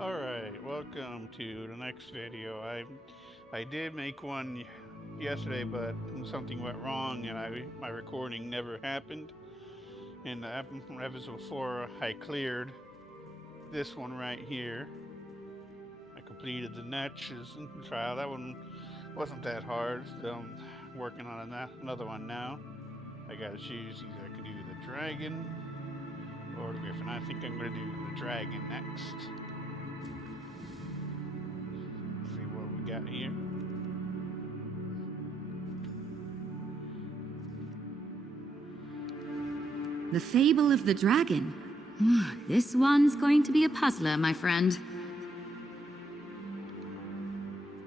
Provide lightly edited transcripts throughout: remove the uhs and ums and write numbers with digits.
Alright, welcome to the next video. I did make one yesterday, but something went wrong and my recording never happened. In the episode before, I cleared this one right here. I completed the netch trial. That one wasn't that hard. Still working on another one now. I gotta choose either I could do the dragon or the griffin. I think I'm gonna do the dragon next. See what we got here. The Fable of the Dragon. This one's going to be a puzzler, my friend.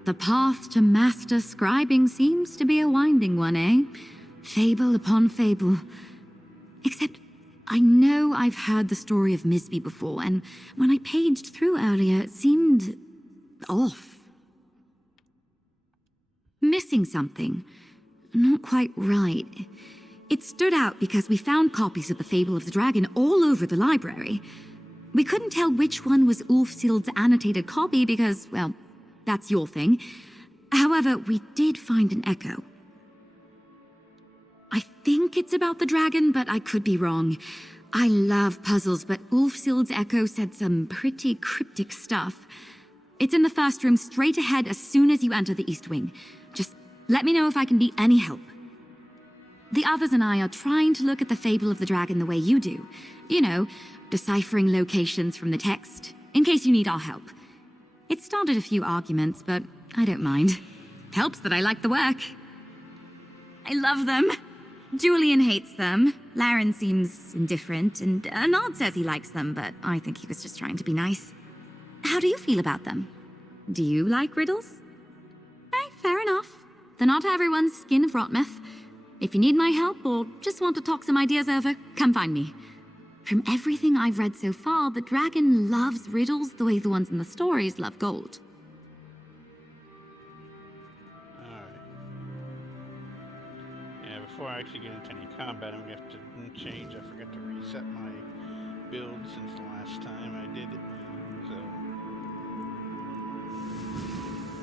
The path to master scribing seems to be a winding one, eh? Fable upon fable. Except, I know I've heard the story of Misby before, and when I paged through earlier, it seemed off. Missing something. Not quite right. It stood out because we found copies of the Fable of the Dragon all over the library. We couldn't tell which one was Ulfsild's annotated copy because, well, that's your thing. However, we did find an echo. I think it's about the dragon, but I could be wrong. I love puzzles, but Ulfsild's echo said some pretty cryptic stuff. It's in the first room straight ahead as soon as you enter the East Wing. Just let me know if I can be any help. The others and I are trying to look at the Fable of the Dragon the way you do. You know, deciphering locations from the text, in case you need our help. It started a few arguments, but I don't mind. Helps that I like the work. I love them. Julian hates them. Laren seems indifferent, and Nard says he likes them, but I think he was just trying to be nice. How do you feel about them? Do you like riddles? Fair enough. They're not everyone's skin of Rotmouth. If you need my help or just want to talk some ideas over, come find me. From everything I've read so far, the dragon loves riddles the way the ones in the stories love gold. Alright. Yeah, before I actually get into any combat, I'm going to have to change. I forgot to reset my build since the last time I did it. So.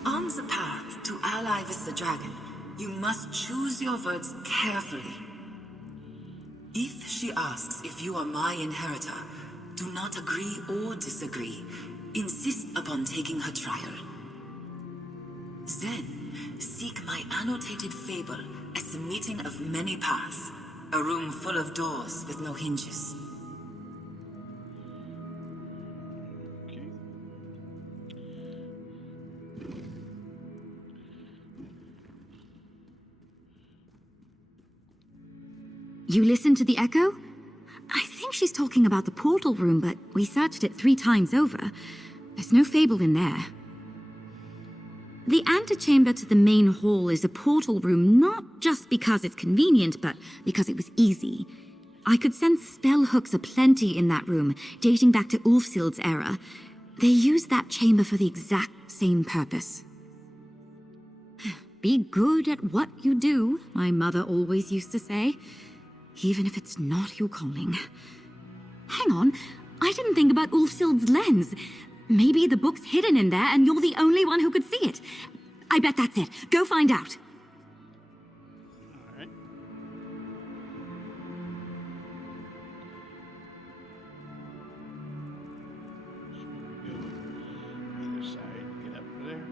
On the path to ally with the dragon, you must choose your words carefully. If she asks if you are my inheritor, do not agree or disagree. Insist upon taking her trial. Then, seek my annotated fable as the meeting of many paths, a room full of doors with no hinges. Okay. You listened to the echo? I think she's talking about the portal room, but we searched it 3 times over. There's no fable in there. The antechamber to the main hall is a portal room, not just because it's convenient, but because it was easy. I could sense spell hooks aplenty in that room, dating back to Ulfsild's era. They used that chamber for the exact same purpose. Be good at what you do, my mother always used to say. Even if it's not your calling. Hang on, I didn't think about Ulfsild's lens. Maybe the book's hidden in there and you're the only one who could see it. I bet that's it. Go find out. Alright. Should we go either side and get up there?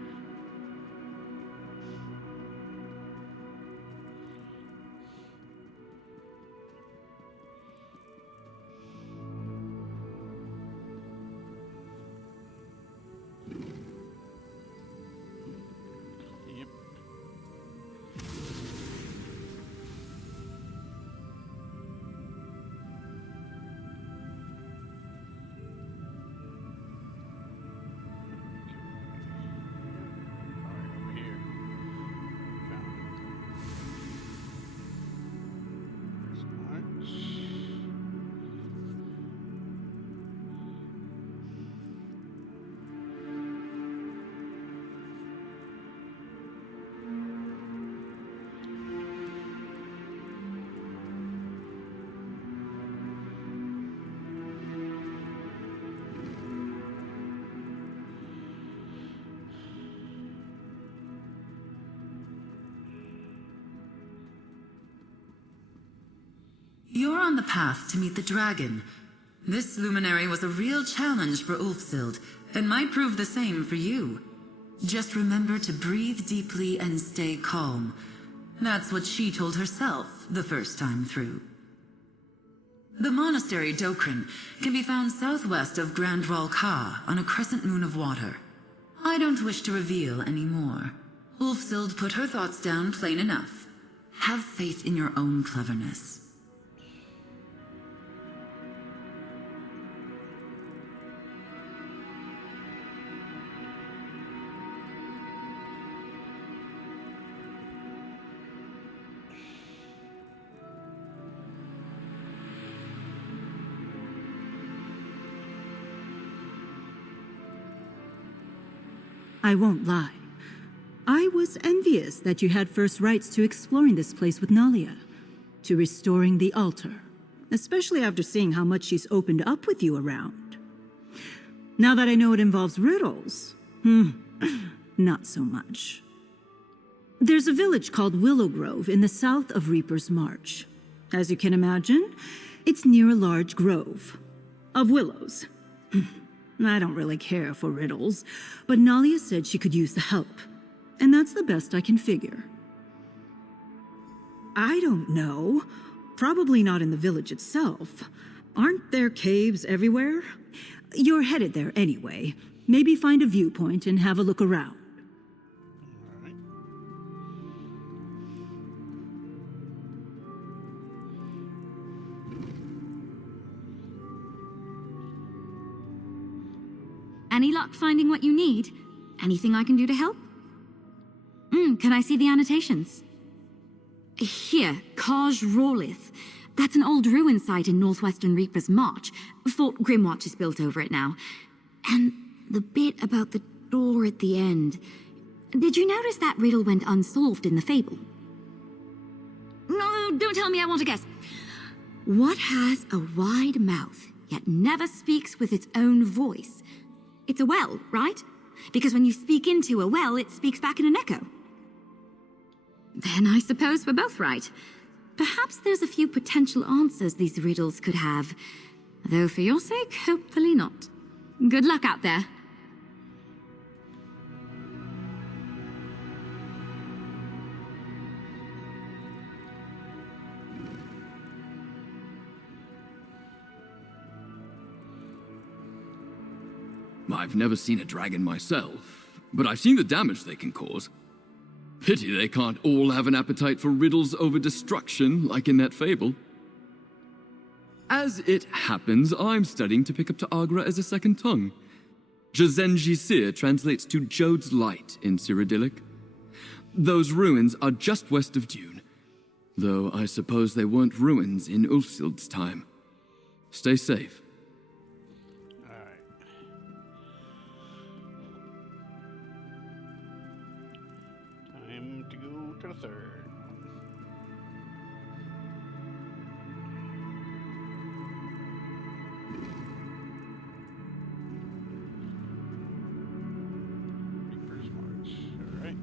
Yep. on the path to meet the dragon. This luminary was a real challenge for Ulfsild, and might prove the same for you. Just remember to breathe deeply and stay calm. That's what she told herself the first time through. The monastery Dokrin can be found southwest of Grand Ral Ka on a crescent moon of water. I don't wish to reveal any more. Ulfsild put her thoughts down plain enough. Have faith in your own cleverness. I won't lie. I was envious that you had first rights to exploring this place with Nalia, to restoring the altar, especially after seeing how much she's opened up with you around. Now that I know it involves riddles, not so much. There's a village called Willow Grove in the south of Reaper's March. As you can imagine, it's near a large grove of willows. I don't really care for riddles, but Nalia said she could use the help, and that's the best I can figure. I don't know. Probably not in the village itself. Aren't there caves everywhere? You're headed there anyway. Maybe find a viewpoint and have a look around. Any luck finding what you need? Anything I can do to help? Can I see the annotations? Here, Kaj Rawlith. That's an old ruin site in northwestern Reaper's March. Fort Grimwatch is built over it now. And the bit about the door at the end. Did you notice that riddle went unsolved in the fable? No, don't tell me, I want to guess. What has a wide mouth, yet never speaks with its own voice? It's a well, right? Because when you speak into a well, it speaks back in an echo. Then I suppose we're both right. Perhaps there's a few potential answers these riddles could have. Though for your sake, hopefully not. Good luck out there. I've never seen a dragon myself, but I've seen the damage they can cause. Pity they can't all have an appetite for riddles over destruction, like in that fable. As it happens, I'm studying to pick up Ta'agra as a second tongue. Jazenji Sir translates to Jode's Light in Cyrodiilic. Those ruins are just west of Dune, though I suppose they weren't ruins in Ulfsild's time. Stay safe. To go to the third. Reaper's March. All right.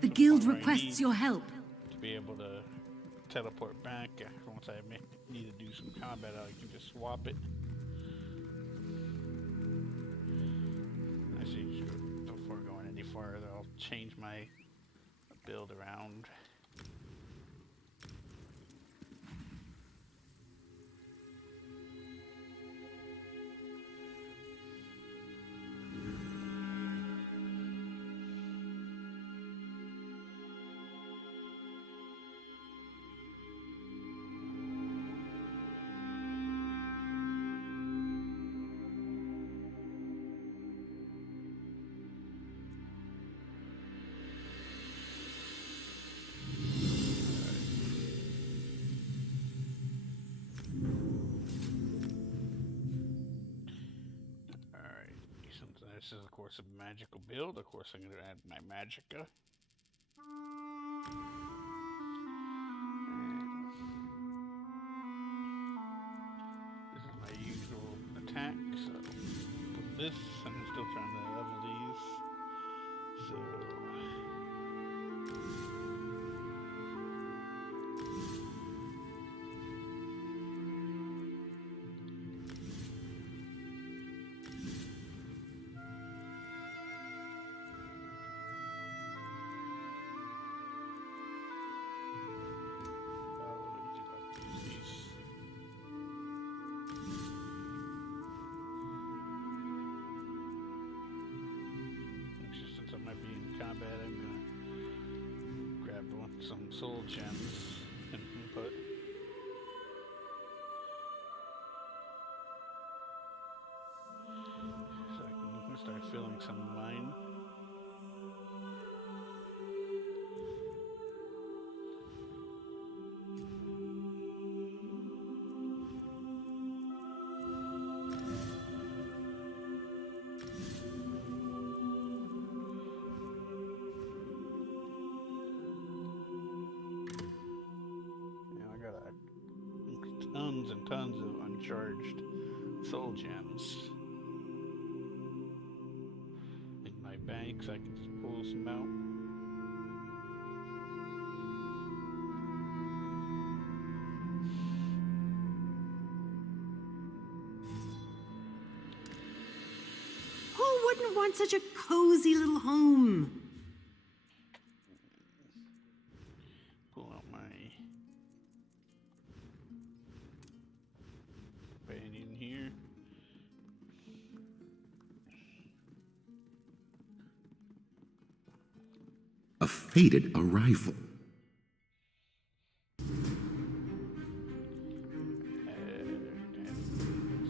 The guild requests your help. To be able to teleport back once I need to do some combat, I can just swap it. I see. The fort farther, I'll change my build around. This is, of course, a magical build. Of course, I'm going to add my magicka. And this is my usual attack, so put this. I'm still trying to level these. So since I might be in combat, I'm gonna grab some soul gems and put. So I can start filling some of mine. Tons and tons of uncharged soul gems in my banks. I can just pull some out. Who wouldn't want such a cozy little home? Pull out my companion here. A fated arrival.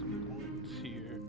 Some points here.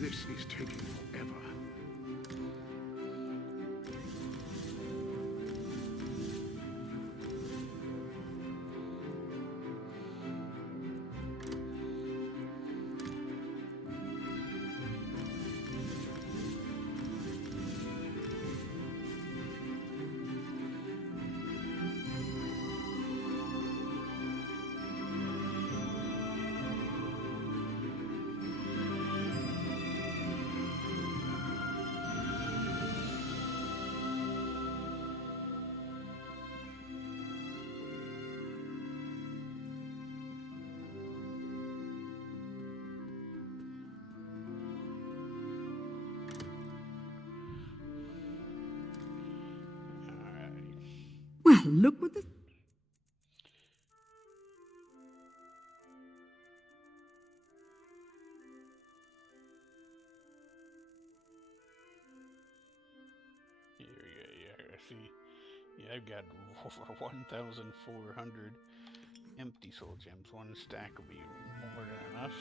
This is taking forever. Well, look what the... Here, yeah, I see. Yeah, I've got over 1,400 empty soul gems. One stack will be more than enough.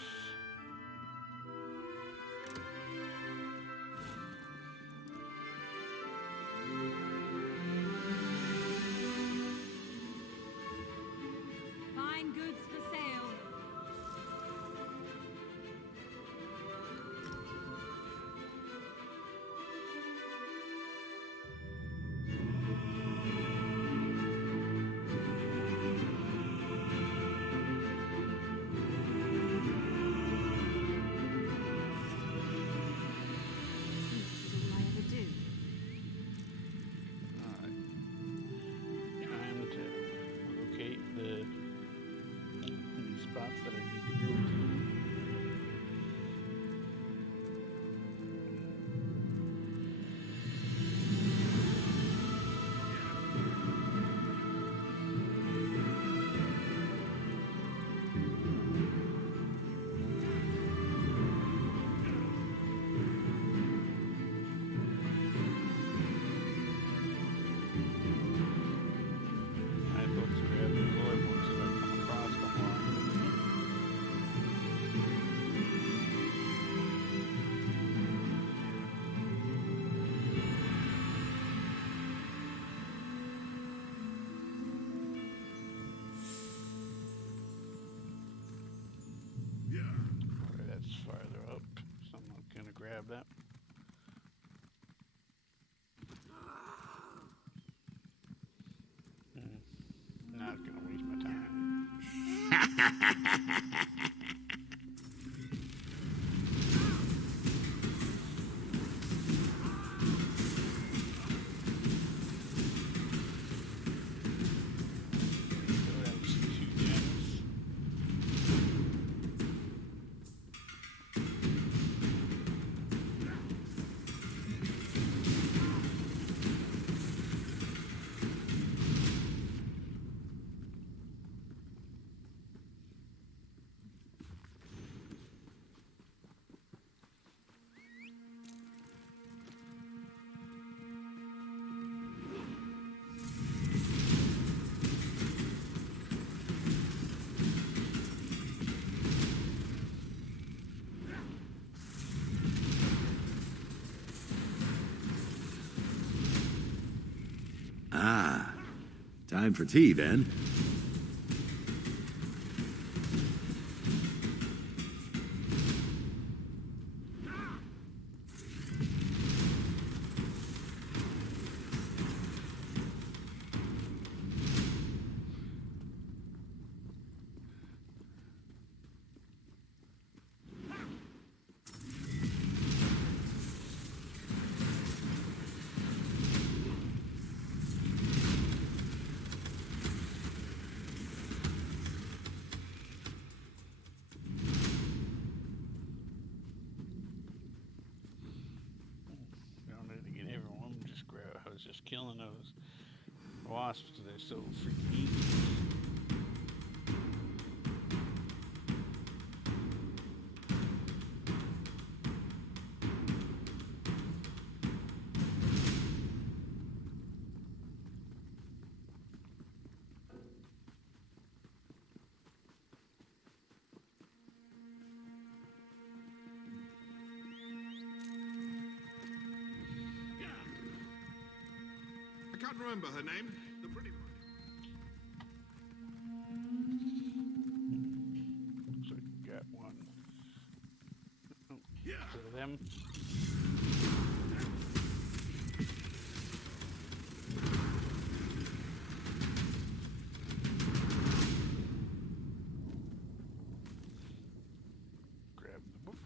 that was 2 gems. Ah, time for tea then. You don't need to get everyone. Just grab. I was just killing those wasps. They're so freaking easy. I can't remember her name. The pretty one. Looks like we got one. Oh, so them. Grab the book.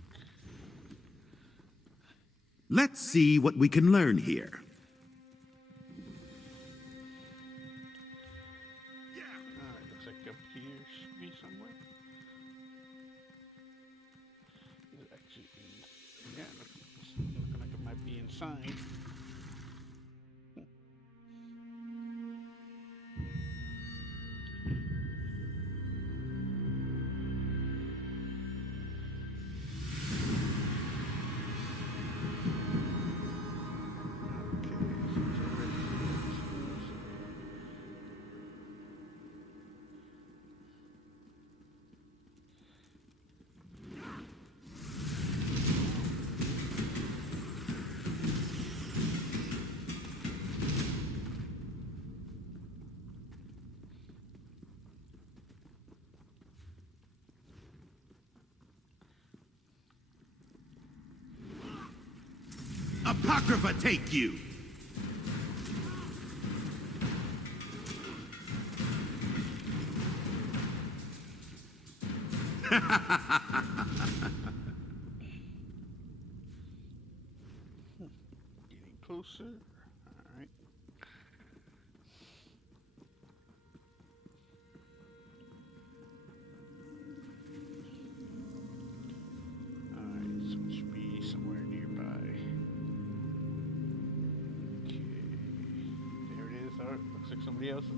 Let's see what we can learn here. Alright, looks like up here should be somewhere. Is it actually in? Yeah, it's looking like it might be inside. Okay, so it's already Apocrypha take you! getting closer. Alright. Alright, so it should be somewhere nearby. Okay. There it is. Alright, looks like somebody else is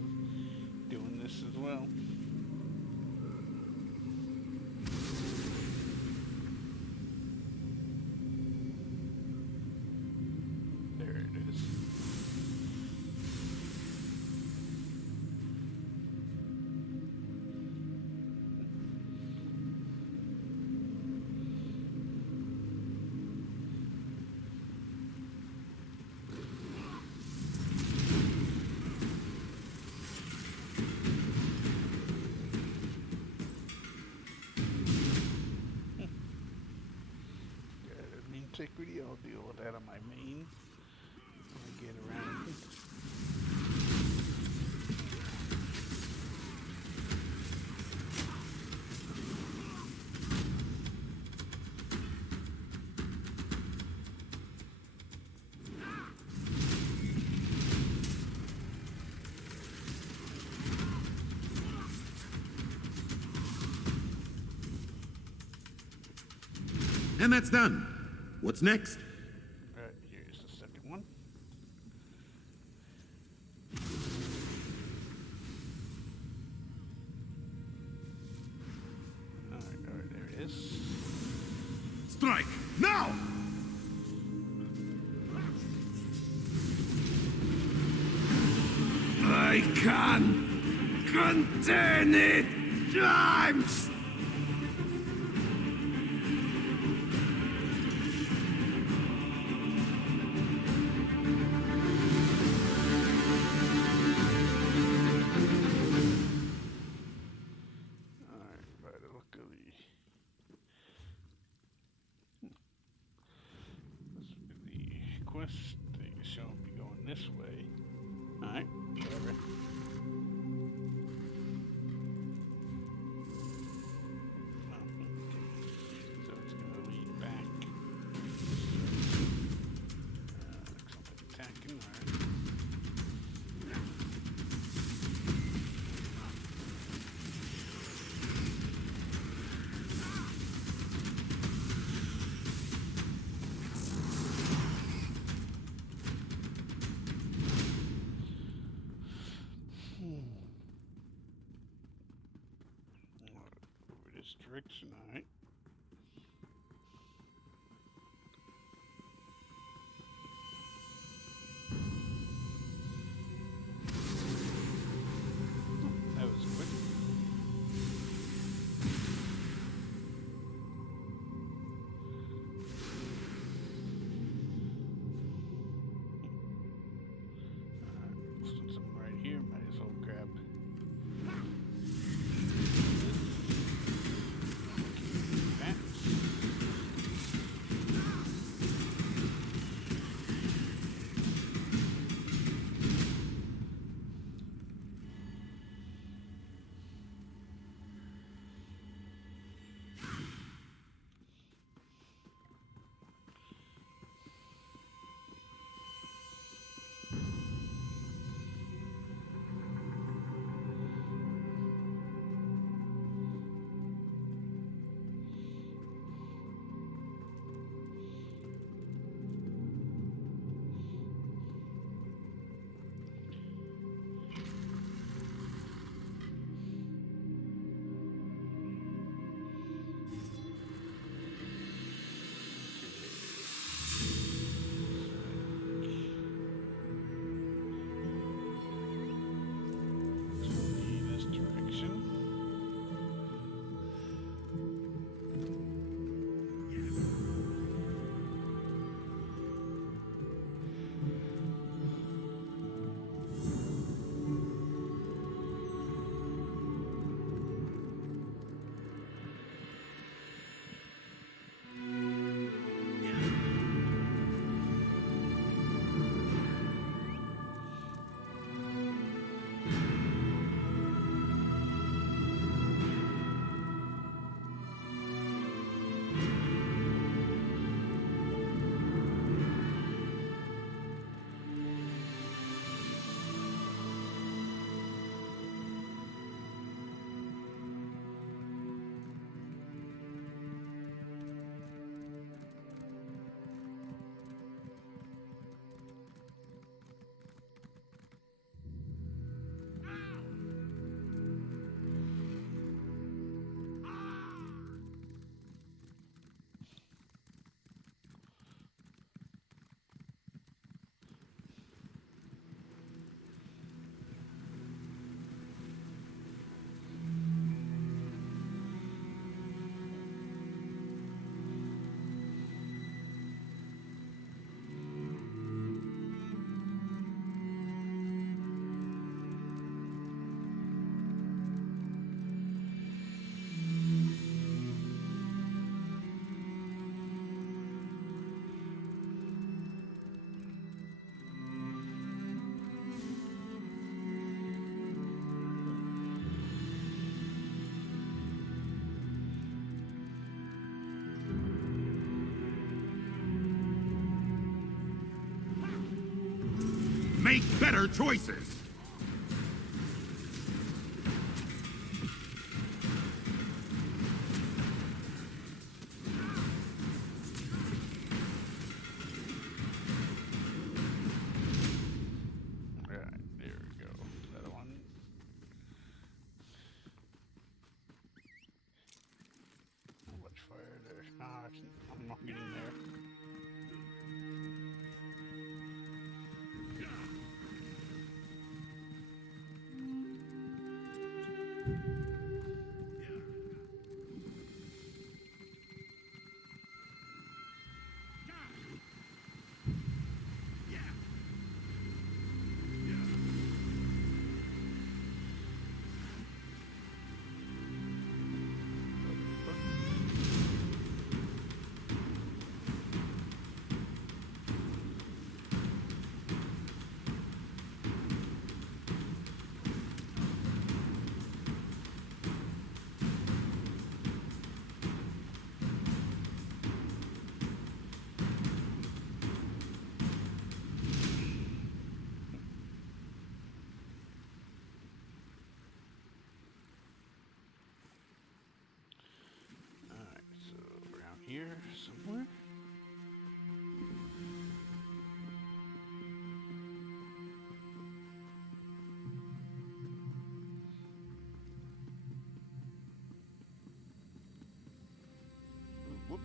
doing this as well. There it is. Antiquity, I'll deal with that on my main when I get around. And that's done. What's next? Alright, here's the second one. Alright, there it is. Strike! Now! I can contain it! I'm... Alright, by the look of the quest thing is showing me going this way. Alright, whatever. So it's gonna lead back. Like something attacking, alright. Over this direction, alright. That was quick. Since I'm right here, might as well grab. That. This direction. Make better choices!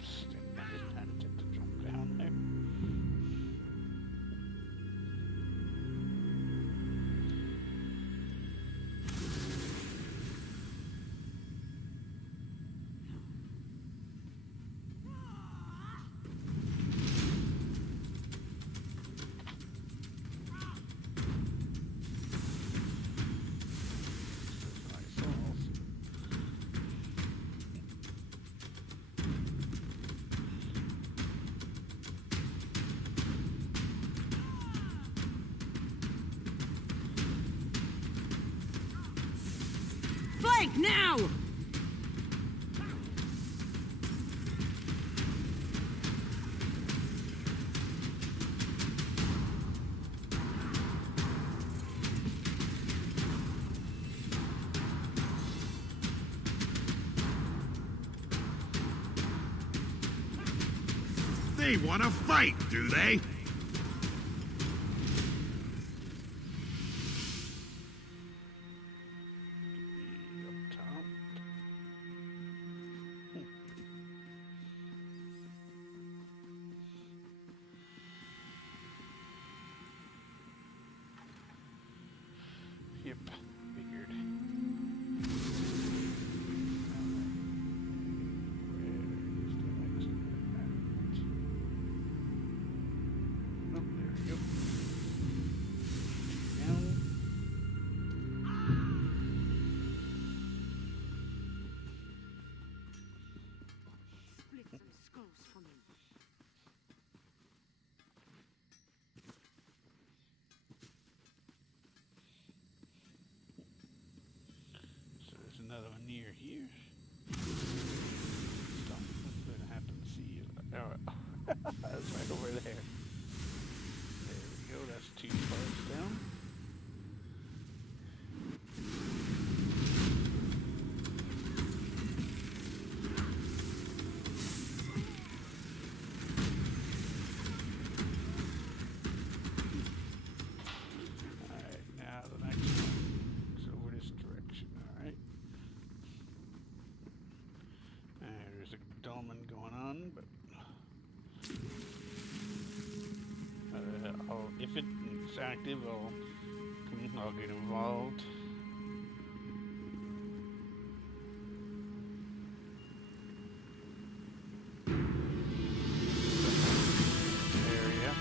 Oops, I just had to jump down there. Flank now! They want to fight, do they? Up top. Yep, figured. Split some skulls for me. So there's another one near here. Something's gonna happen to see you. Oh, that's right over there. There we go. That's 2 parts down. Alright, now the next one is over this direction, alright? There's a dolmen going on, but if it's active, I'll get involved. Area.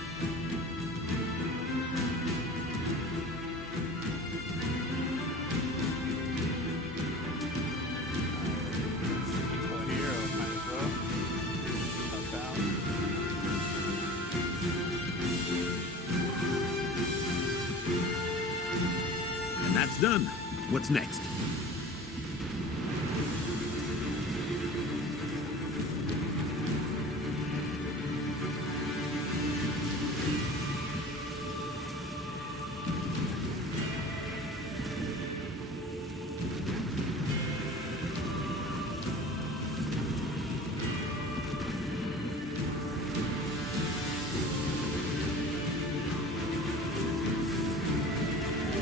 People here, might as well help out. And that's done. What's next?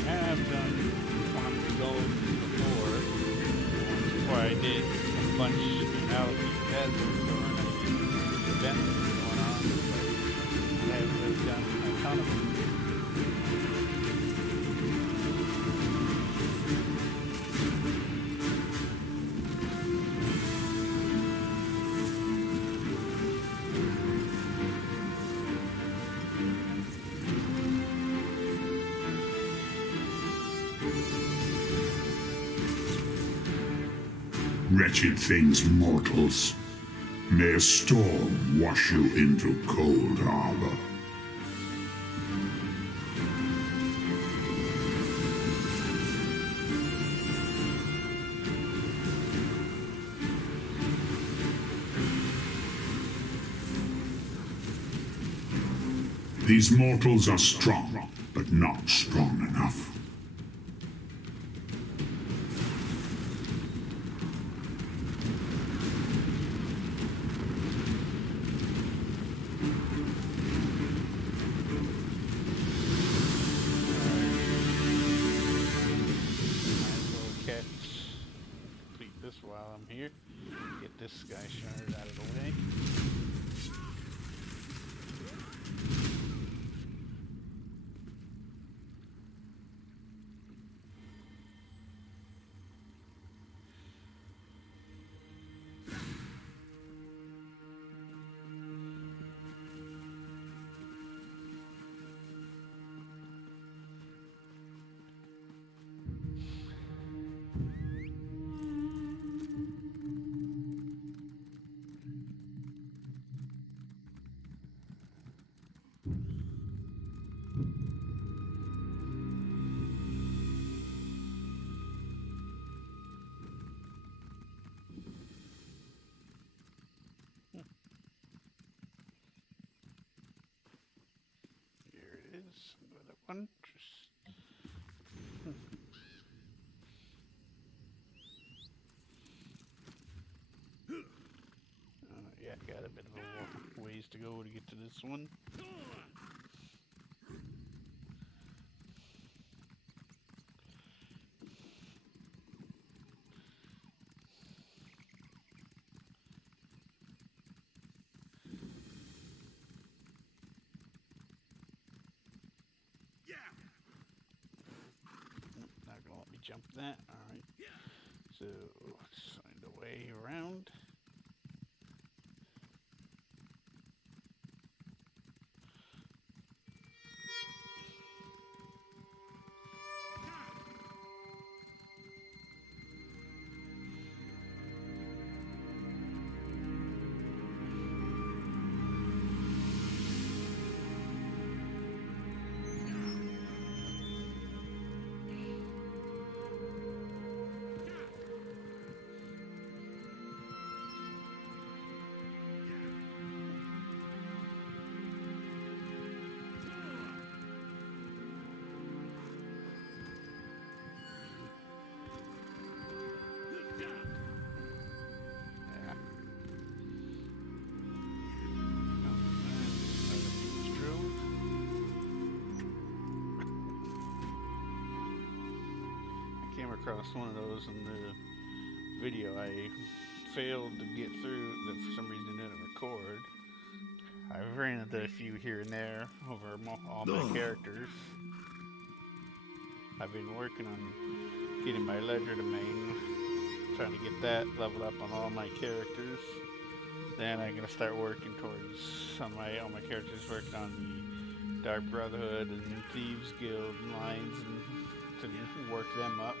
I have done one of the goals before. Once before I did a bunch out of the desert during an event that was going on, but I haven't really done a ton of them. Wretched things, mortals. May a storm wash you into cold harbor. These mortals are strong, but not strong enough. Complete this while I'm here. Get this guy shard out of the way. Here it is, another one. Yeah, got a bit of a ways to go to get to this one. Not gonna let me jump that. Alright. So, let's find a way around. Across one of those in the video. I failed to get through that for some reason didn't record. I've ran into a few here and there over all my characters. I've been working on getting my ledger to main, trying to get that leveled up on all my characters. Then I'm gonna start working towards all my characters, working on the Dark Brotherhood and Thieves Guild lines and to work them up.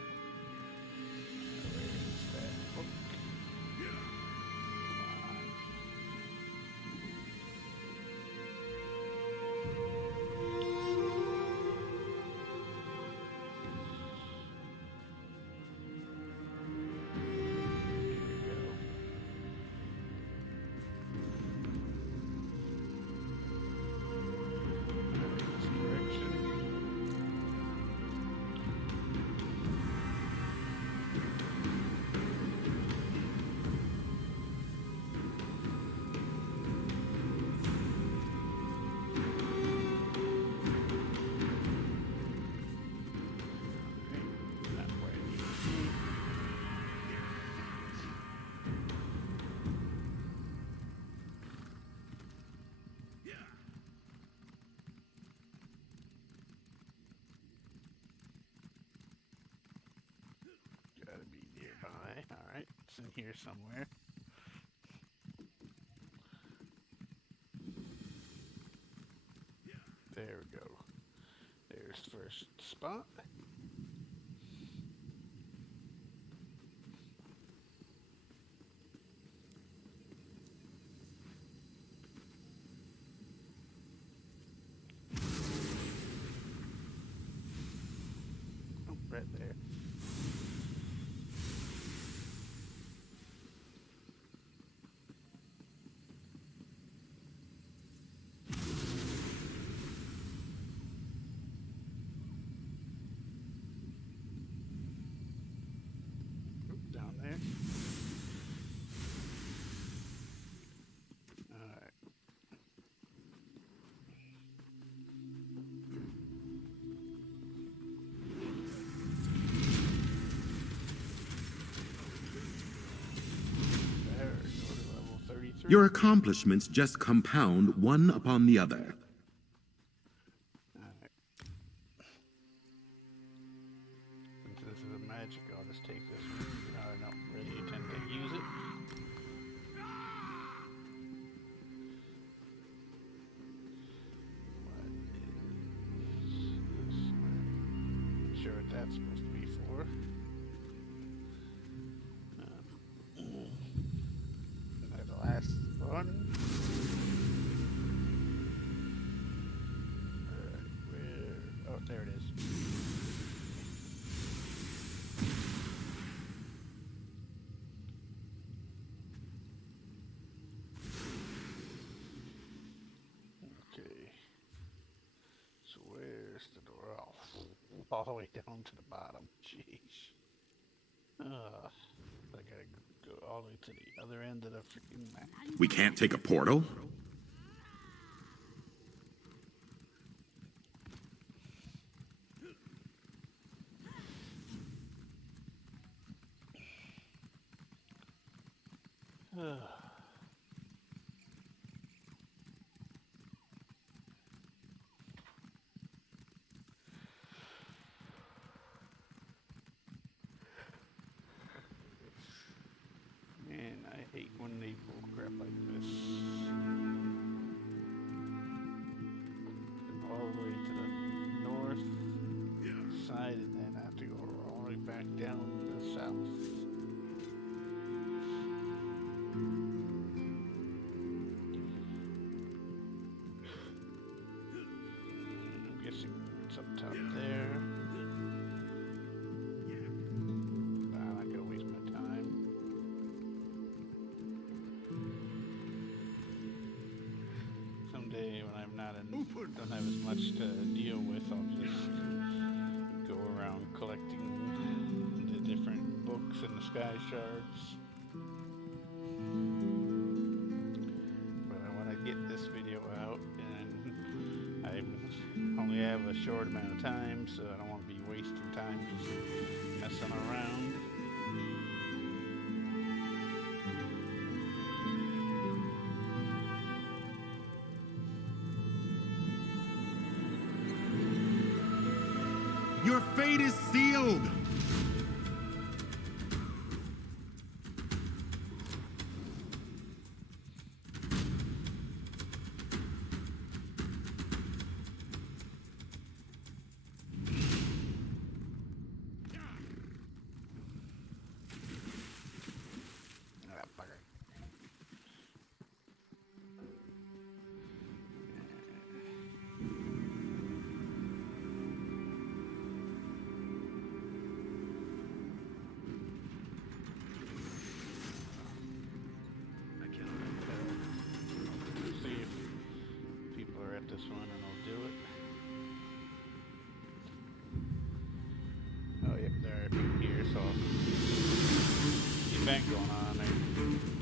Gotta be nearby. Alright, it's in here somewhere. There we go. There's the first spot. Oh, right there. Down there. Alright. through. Your accomplishments just compound one upon the other. Alright. Since this is a magic, I'll just take this one. I don't really intend to use it. Not sure what that's supposed to be for. The last one. Alright, where? Oh, there it is. Okay. So where's the door? Oh, all the way down to the bottom. Jeez. I gotta go all the way to the other end of the freaking map. We can't take a portal? Man, I hate when they pull crap like this. All the way to the north side and then I have to go all the way back down to the south. I'm guessing it's up top there. I'm not gonna waste my time. Someday when I'm not in, don't have as much to deal with, I'll just go around collecting the different books and the sky shards. But I want to get this video out, and I only have a short amount of time, so I don't want to be wasting time just messing around. Your fate is sealed! Ah, bugger. See if people are at this one and I'll do it. Oh, yep, there are people here, so I'll keep that going on. I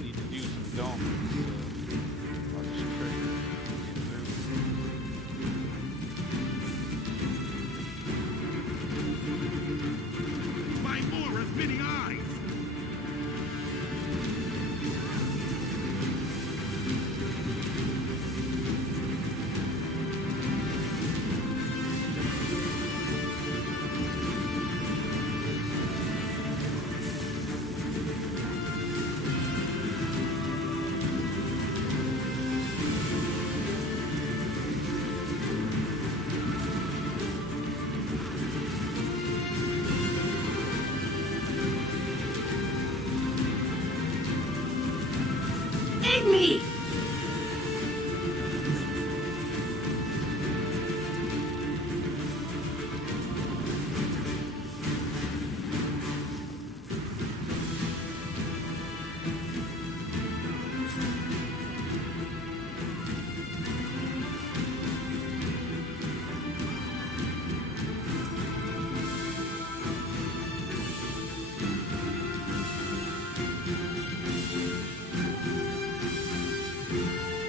need to do some domes, so I'll just trigger get through. By more as many eyes! Aid me!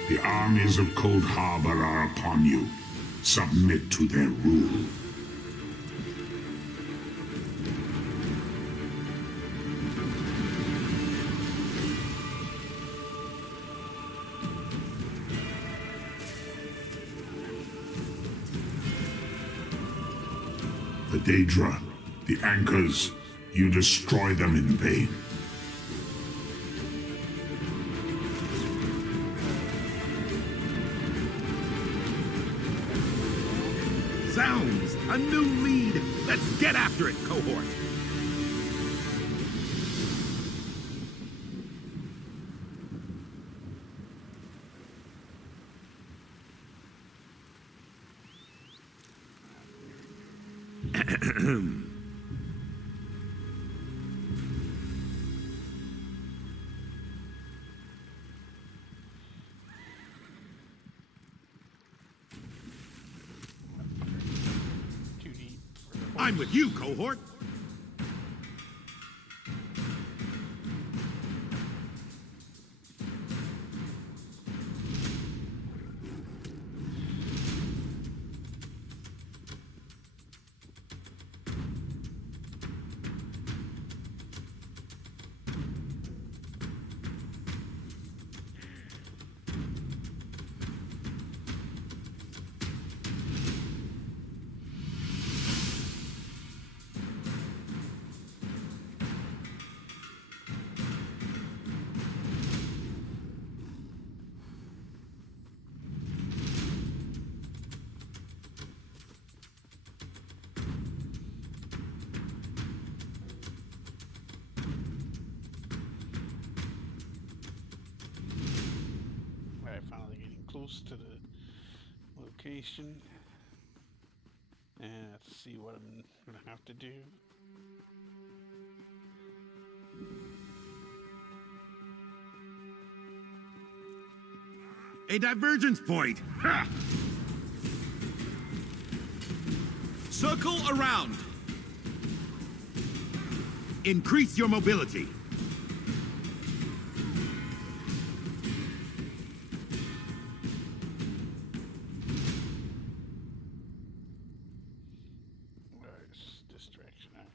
The armies of Cold Harbor are upon you. Submit to their rule. Daedra, the anchors, you destroy them in vain. Sounds! A new lead! Let's get after it, cohort! Too deep. I'm with you, cohort! Alright, finally getting close to the location. And let's see what I'm gonna have to do. A divergence point! Ha! Circle around! Increase your mobility. Distraction, alright.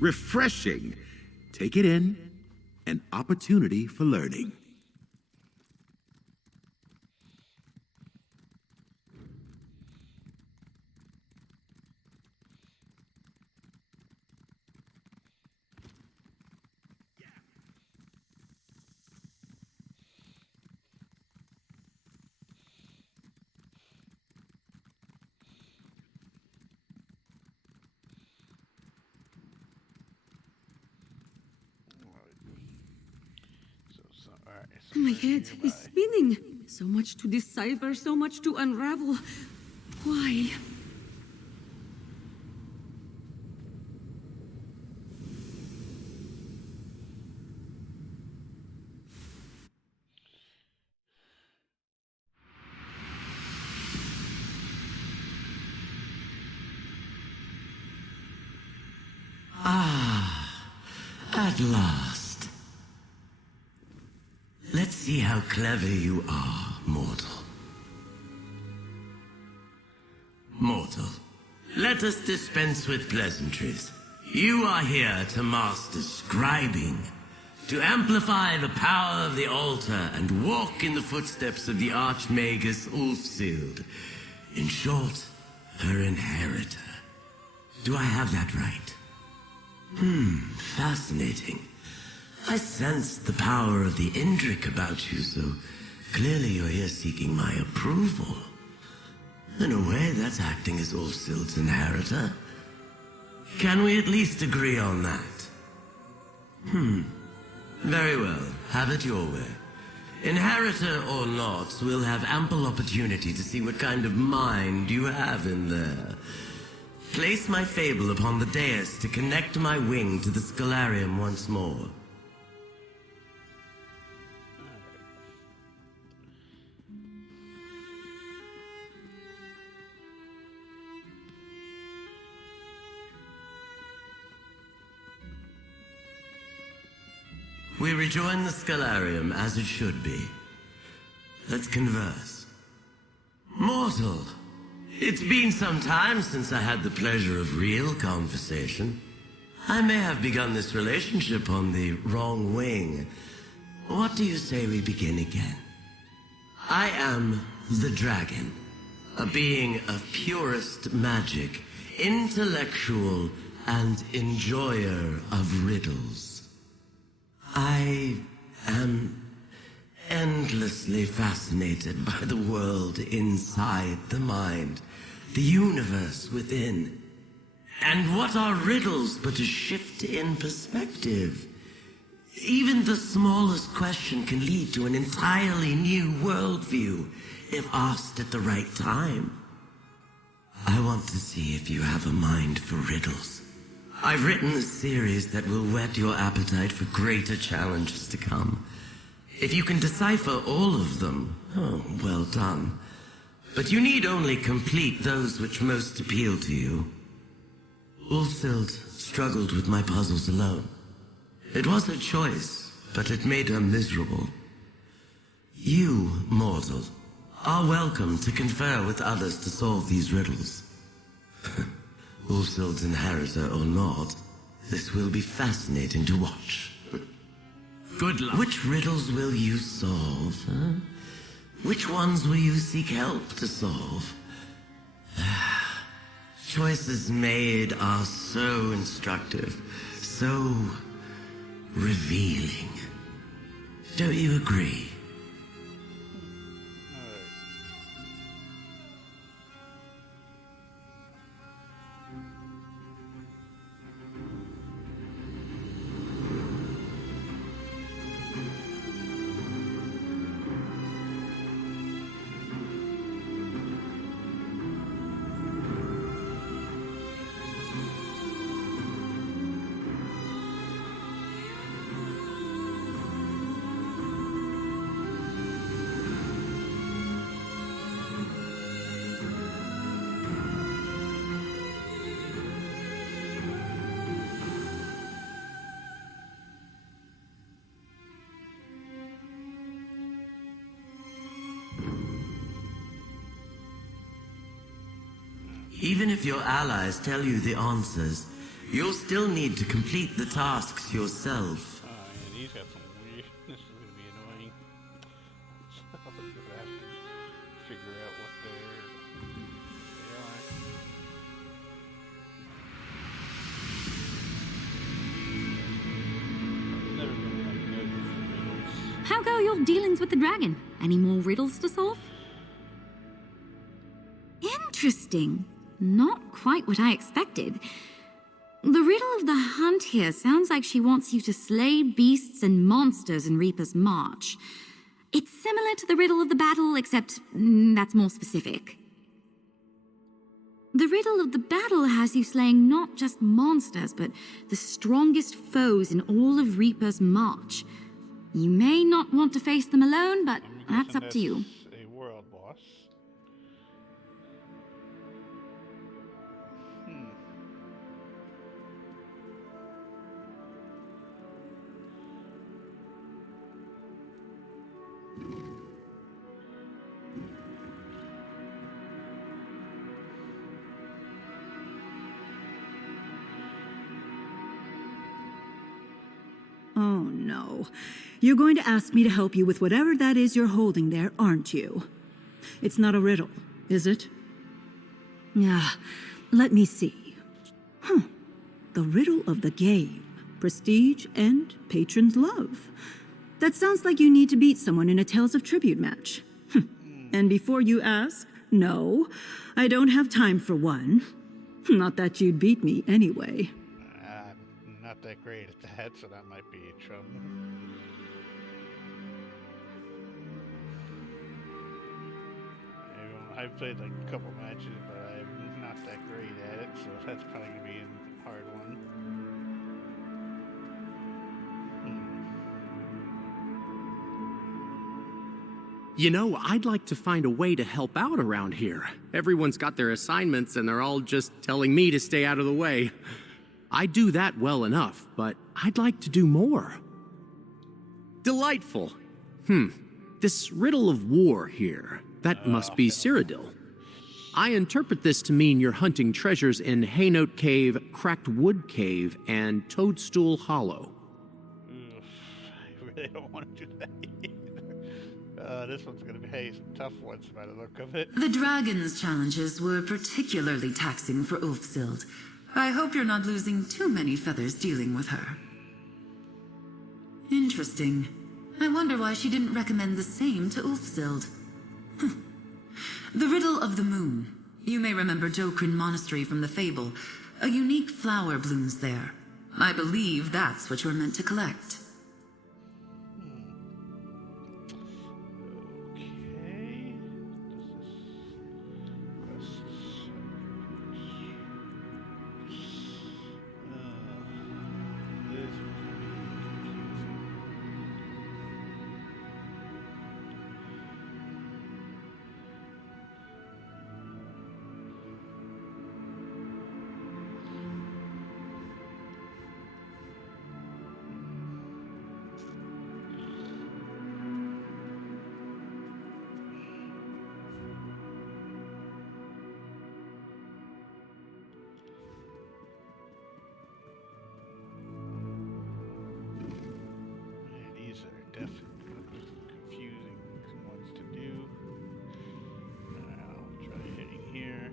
Refreshing. Take it in. An opportunity for learning. My head is spinning. So much to decipher, so much to unravel. Why? At last. Let's see how clever you are, mortal. Mortal, let us dispense with pleasantries. You are here to master scribing, to amplify the power of the altar and walk in the footsteps of the Archmagus Ulfsild. In short, her inheritor. Do I have that right? Fascinating. I sensed the power of the Indrik about you, so clearly you're here seeking my approval. In a way, that's acting as Ulfsild's inheritor. Can we at least agree on that? Very well. Have it your way. Inheritor or not, we'll have ample opportunity to see what kind of mind you have in there. Place my fable upon the dais to connect my wing to the Scholarium once more. We rejoin the Scholarium as it should be. Let's converse. Mortal, it's been some time since I had the pleasure of real conversation. I may have begun this relationship on the wrong wing. What do you say we begin again? I am the dragon, a being of purest magic, intellectual and enjoyer of riddles. I am endlessly fascinated by the world inside the mind, the universe within. And what are riddles but a shift in perspective? Even the smallest question can lead to an entirely new worldview if asked at the right time. I want to see if you have a mind for riddles. I've written a series that will whet your appetite for greater challenges to come. If you can decipher all of them, oh, well done. But you need only complete those which most appeal to you. Ulfsild struggled with my puzzles alone. It was her choice, but it made her miserable. You, mortal, are welcome to confer with others to solve these riddles. Ulfsild's inheritor or not, this will be fascinating to watch. Good luck. Which riddles will you solve, huh? Which ones will you seek help to solve? Choices made are so instructive, so revealing. Don't you agree? Even if your allies tell you the answers, you'll still need to complete the tasks yourself. Yeah, these got some weird. This is gonna be annoying. So I'll just have to figure out what they are. Never been that good with riddles. How go your dealings with the dragon? Any more riddles to solve? Interesting. Not quite what I expected. The riddle of the hunt here sounds like she wants you to slay beasts and monsters in Reaper's March. It's similar to the riddle of the battle, except that's more specific. The riddle of the battle has you slaying not just monsters, but the strongest foes in all of Reaper's March. You may not want to face them alone, but that's up to you. A world boss. Oh, no. You're going to ask me to help you with whatever that is you're holding there, aren't you? It's not a riddle, is it? Yeah, let me see. The riddle of the game. Prestige and patron's love. That sounds like you need to beat someone in a Tales of Tribute match. And before you ask, no, I don't have time for one. Not that you'd beat me anyway. I'm not that great at that, so that might be trouble. I've played like a couple matches, but I'm not that great at it, so that's probably gonna be a hard one. You know, I'd like to find a way to help out around here. Everyone's got their assignments and they're all just telling me to stay out of the way. I do that well enough, but I'd like to do more. Delightful. This riddle of war here, that must be Cyrodiil. I interpret this to mean you're hunting treasures in Haynote Cave, Cracked Wood Cave, and Toadstool Hollow. I really don't want to do that either. This one's going to be some tough ones by the look of it. The dragon's challenges were particularly taxing for Ulfsild. I hope you're not losing too many feathers dealing with her. Interesting. I wonder why she didn't recommend the same to Ulfsild. The Riddle of the Moon. You may remember Dokrin Monastery from the fable. A unique flower blooms there. I believe that's what you're meant to collect. Okay. Definitely confusing ones to do. I'll try hitting here.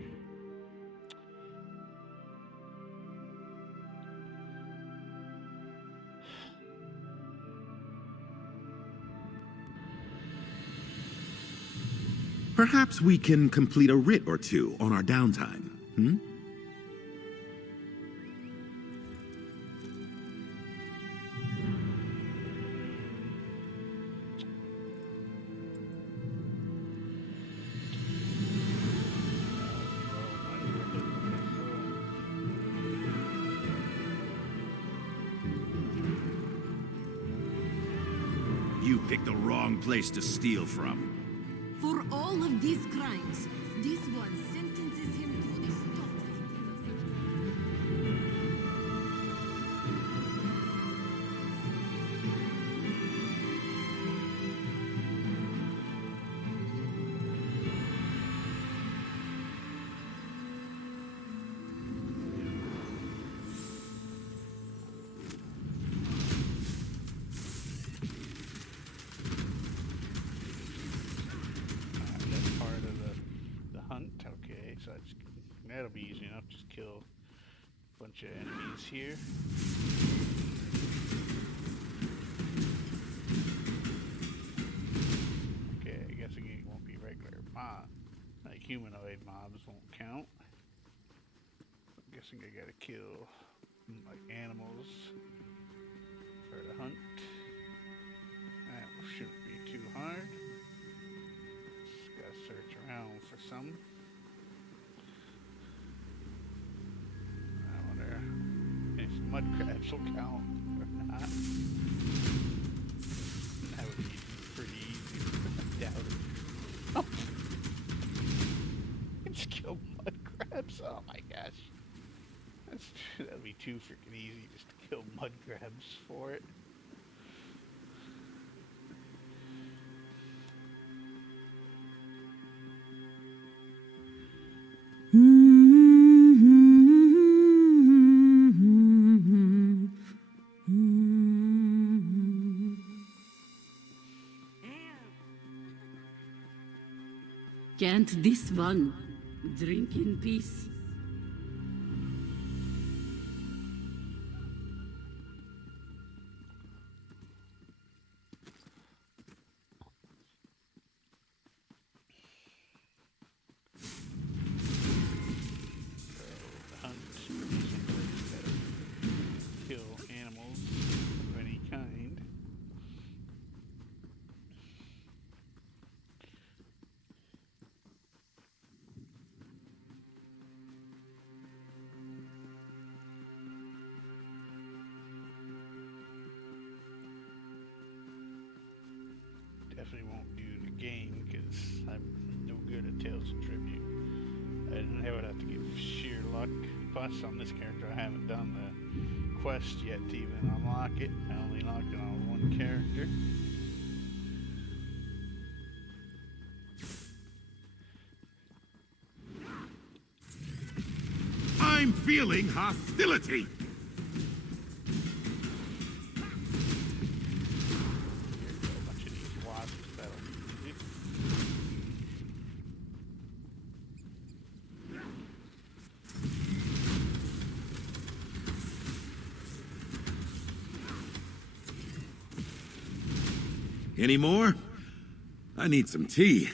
Perhaps we can complete a writ or two on our downtime, You picked the wrong place to steal from. For all of these crimes, this one sentences him to the stocks. That'll be easy enough. Just kill a bunch of enemies here. Okay, I guess again it won't be regular mob. Like humanoid mobs won't count. I'm guessing I gotta kill like animals for the hunt. That shouldn't be too hard. Just gotta search around for some. Mud crabs will count or not. That would be pretty easy. I doubt it. Oh. Just kill mud crabs. Oh my gosh. That'd be too freaking easy just to kill mud crabs for it. Can't this one drink in peace? Definitely won't do the game because I'm no good at Tales of Tribute. I would have to give sheer luck. Plus, on this character, I haven't done the quest yet to even unlock it. I only locked it on one character. I'm feeling hostility! Any more? I need some tea.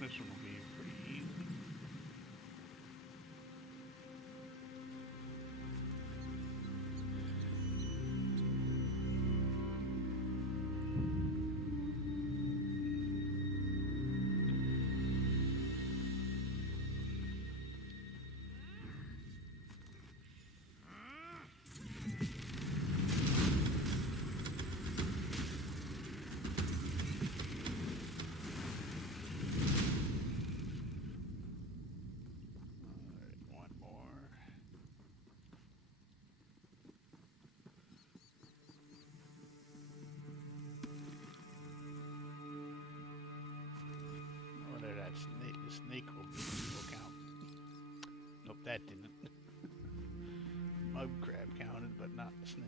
This one will be pretty easy. The snake will count. Nope, that didn't. Mud crab counted, but not the snake.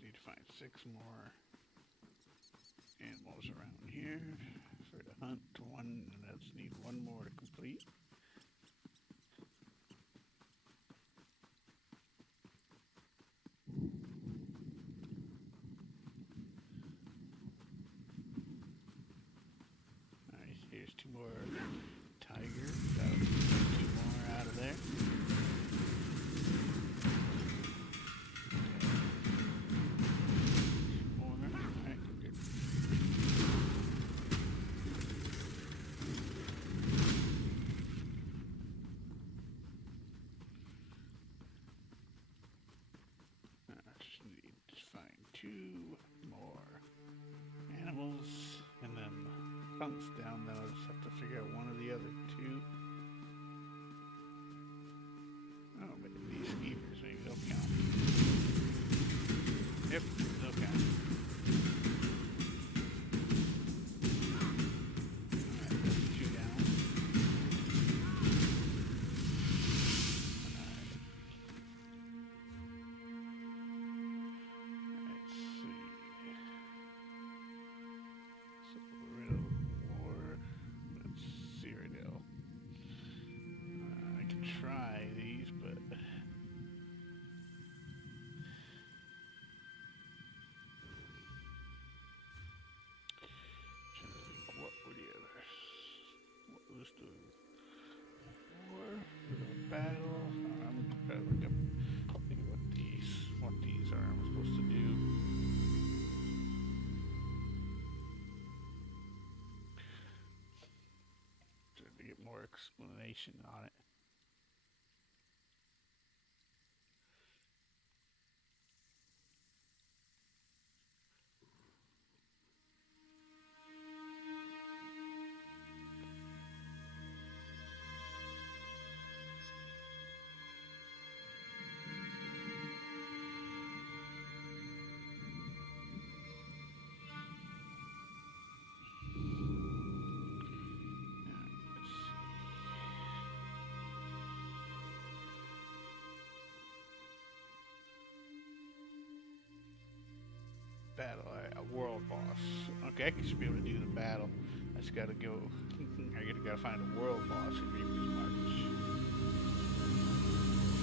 Need to find 6 more animals around here for the hunt. One, and I just need 1 more to complete. Alright, here's 2 more tigers. That'll get 2 more out of there. Down there, I just have to figure out one of the other 2. Oh, but these skeevers, maybe they'll count. Yep, they'll count. Alright, that's 2 down. Battle. I'm gonna look up what these are I'm supposed to do. To get more explanation on it. battle. A world boss. Okay, I should be able to do the battle. I just gotta go. I gotta find a world boss in Reaper's March.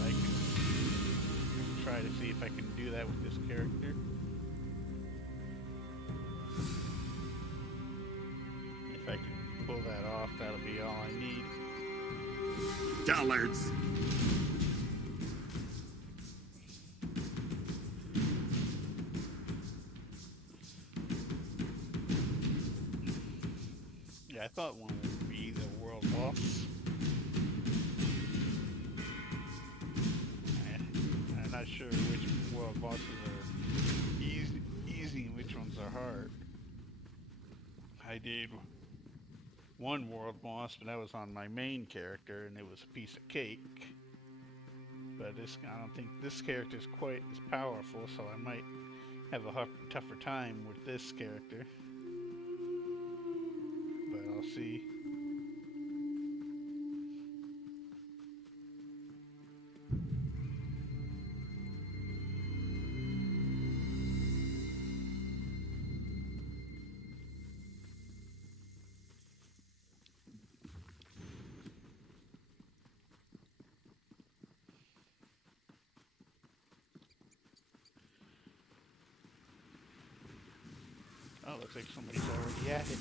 I can try to see if I can do that with this character. If I can pull that off, that'll be all I need. Dullards! Yeah, I thought one would be the world boss. I'm not sure which world bosses are easy and which ones are hard. I did one world boss, but that was on my main character, and it was a piece of cake. But this, I don't think this character is quite as powerful, so I might have a tougher time with this character. But I'll see. Oh, looks like somebody's already at it.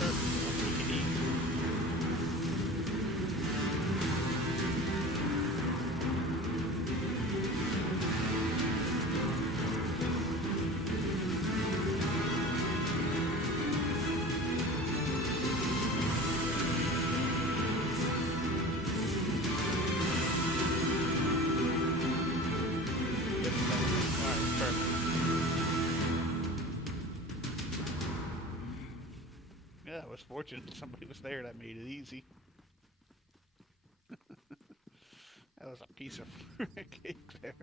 Perfect. I'll take it easy. Yep, alright, perfect. Yeah, I was fortunate somebody was there that made it easy. That was a piece of cake there.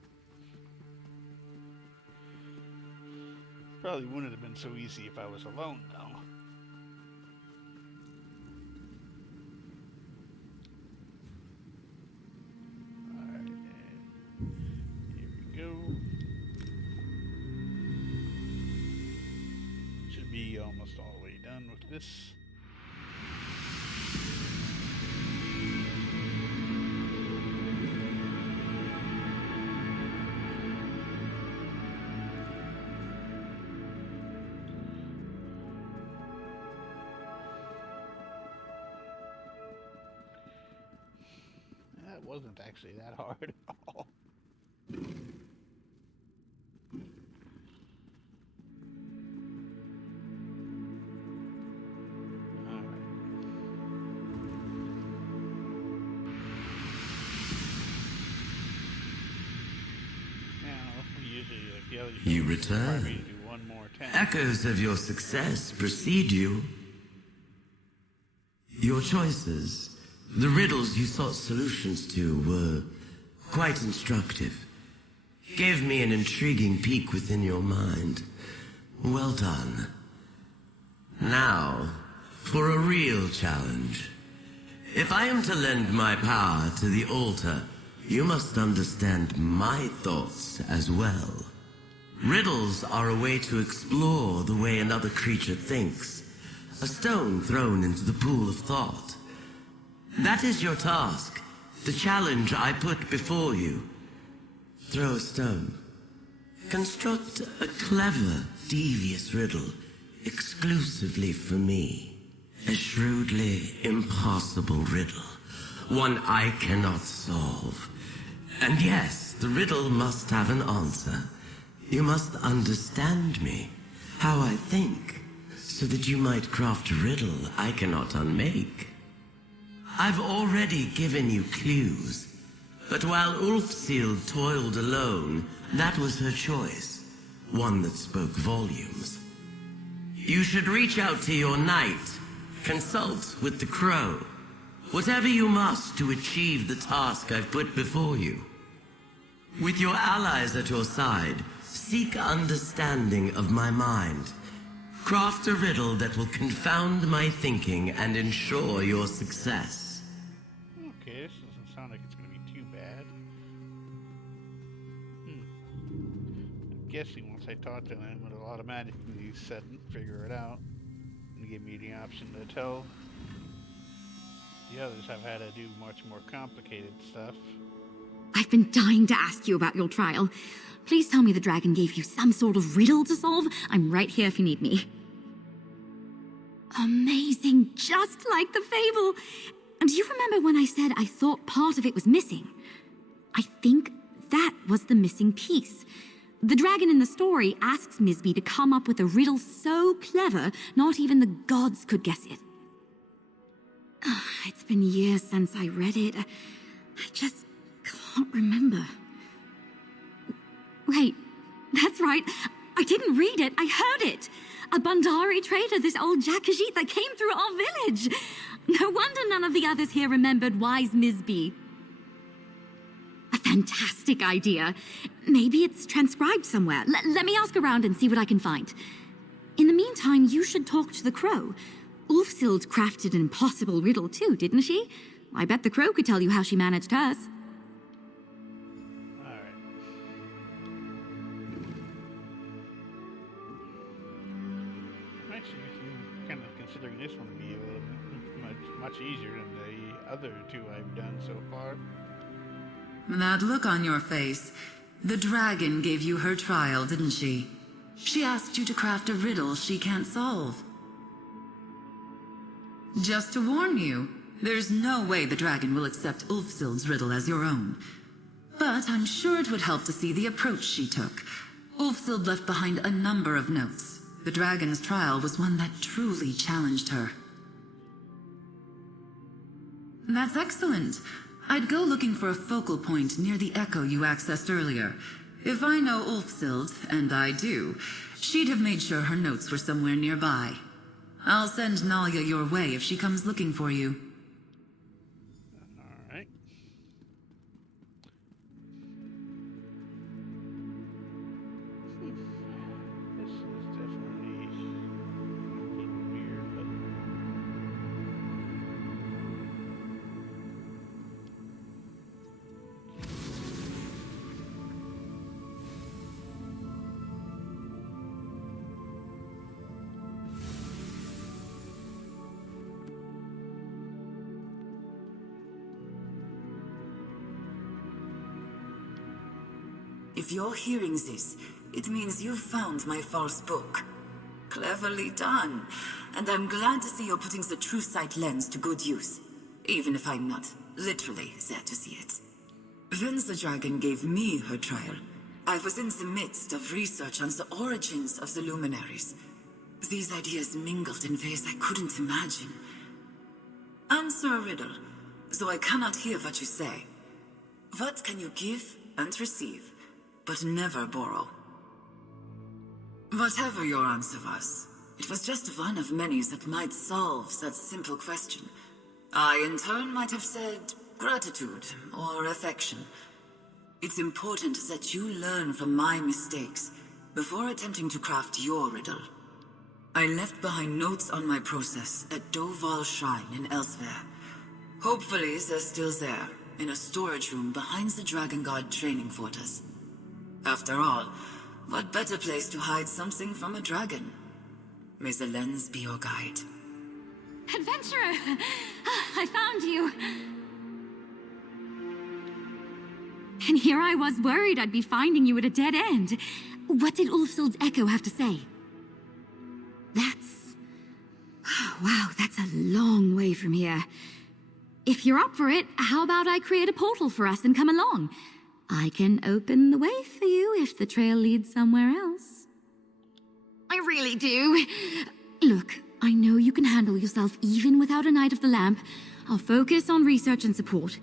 Probably wouldn't have been so easy if I was alone, though. Alright, here we go. Should be almost all the way done with this. That wasn't actually that hard at all. You return. Echoes of your success precede you. Your choices, the riddles you sought solutions to, were quite instructive. Gave me an intriguing peek within your mind. Well done. Now, for a real challenge. If I am to lend my power to the altar, you must understand my thoughts as well. Riddles are a way to explore the way another creature thinks. A stone thrown into the pool of thought. That is your task, the challenge I put before you. Throw a stone. Construct a clever, devious riddle, exclusively for me. A shrewdly impossible riddle. One I cannot solve. And yes, the riddle must have an answer. You must understand me, how I think, so that you might craft a riddle I cannot unmake. I've already given you clues, but while Ulfsild toiled alone, that was her choice, one that spoke volumes. You should reach out to your knight, consult with the crow, whatever you must to achieve the task I've put before you. With your allies at your side, seek understanding of my mind. Craft a riddle that will confound my thinking and ensure your success. Okay, this doesn't sound like it's going to be too bad. guessing once I talked to them, it'll automatically set and figure it out and give me the option to tell. The others have had to do much more complicated stuff. I've been dying to ask you about your trial. Please tell me the dragon gave you some sort of riddle to solve. I'm right here if you need me. Amazing, just like the fable. And do you remember when I said I thought part of it was missing? I think that was the missing piece. The dragon in the story asks Misby to come up with a riddle so clever, not even the gods could guess it. It's been years since I read it. I just can't remember. Wait, that's right. I didn't read it, I heard it. A Bandari trader, this old Jakajit that came through our village. No wonder none of the others here remembered wise Misby. A fantastic idea. Maybe it's transcribed somewhere. Let me ask around and see what I can find. In the meantime, you should talk to the crow. Ulfsild crafted an impossible riddle too, didn't she? I bet the crow could tell you how she managed hers. I'm actually kind of considering this one to be much easier than the other two I've done so far. That look on your face. The dragon gave you her trial, didn't she? She asked you to craft a riddle she can't solve. Just to warn you, there's no way the dragon will accept Ulfsild's riddle as your own. But I'm sure it would help to see the approach she took. Ulfsild left behind a number of notes. The dragon's trial was one that truly challenged her. That's excellent. I'd go looking for a focal point near the echo you accessed earlier. If I know Ulfsild, and I do, she'd have made sure her notes were somewhere nearby. I'll send Nalia your way if she comes looking for you. Alright. This is definitely a little weird, but... If you're hearing this, it means you've found my false book. Cleverly done. And I'm glad to see you're putting the true sight lens to good use. Even if I'm not literally there to see it. When the dragon gave me her trial, I was in the midst of research on the origins of the luminaries. These ideas mingled in ways I couldn't imagine. Answer a riddle, though I cannot hear what you say. What can you give and receive, but never borrow? Whatever your answer was, it was just one of many that might solve that simple question. I, in turn, might have said gratitude or affection. It's important that you learn from my mistakes before attempting to craft your riddle. I left behind notes on my process at Doval Shrine in Elsewhere. Hopefully they're still there, in a storage room behind the Dragon Guard training fortress. After all, what better place to hide something from a dragon? May the lens be your guide. Adventurer! I found you! And here I was worried I'd be finding you at a dead end. What did Ulfsild's echo have to say? Wow, that's a long way from here. If you're up for it, how about I create a portal for us and come along? I can open the way for you if the trail leads somewhere else. I really do. Look, I know you can handle yourself even without a Knight of the Lamp. I'll focus on research and support.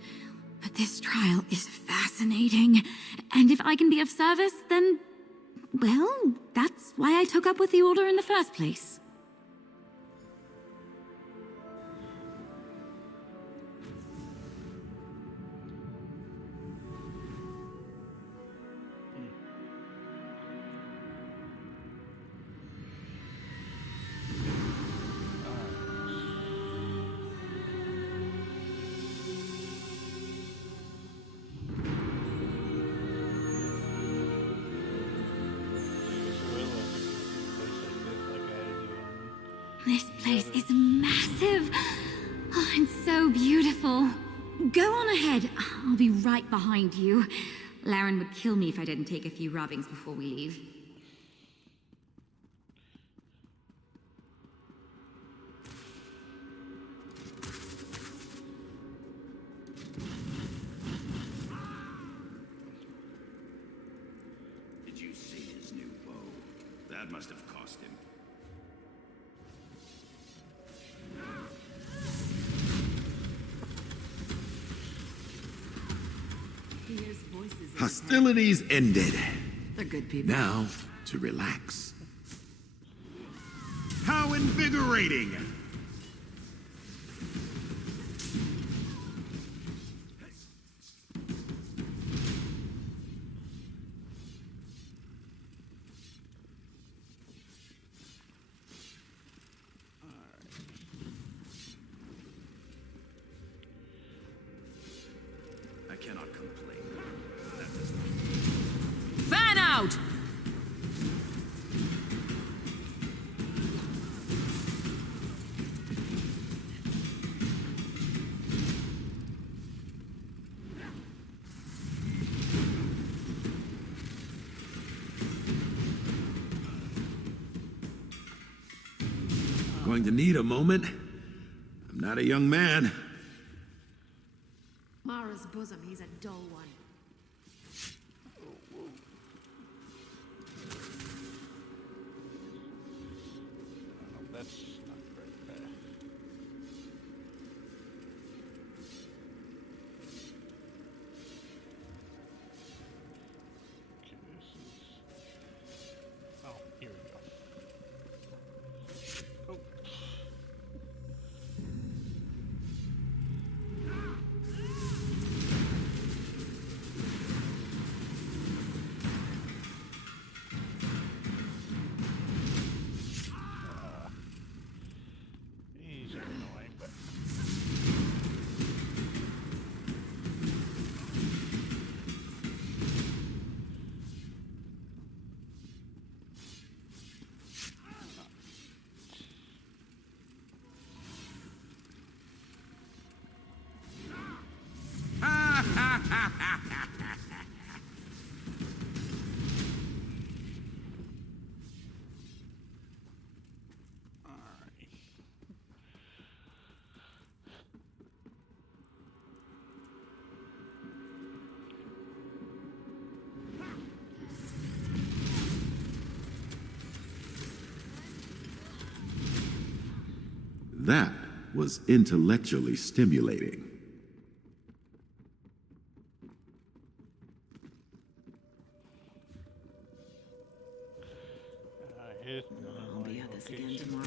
But this trial is fascinating. And if I can be of service, then... well, that's why I took up with the Order in the first place. This place is massive. Oh, and so beautiful. Go on ahead. I'll be right behind you. Laren would kill me if I didn't take a few rubbings before we leave. Did you see his new bow? That must have cost him. Hostilities ended. They're good people. Now, to relax. How invigorating! I cannot complain. Fan out! Going to need a moment. I'm not a young man. Mara's bosom, he's a dull one. That's not very bad. Okay, this is... Oh, here we go. Oh. These are annoying, but... That was intellectually stimulating. Here's I'll be at this again tomorrow.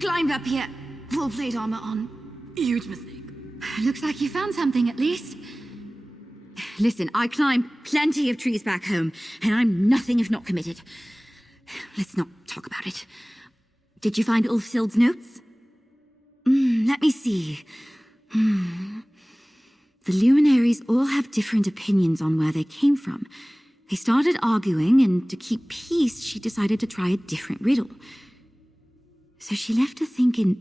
climbed up here. Full plate armor on. Huge mistake. Looks like you found something at least. Listen, I climbed plenty of trees back home, and I'm nothing if not committed. Let's not talk about it. Did you find Ulfsild's notes? Let me see. The luminaries all have different opinions on where they came from. They started arguing, and to keep peace, she decided to try a different riddle. So she left her thinking...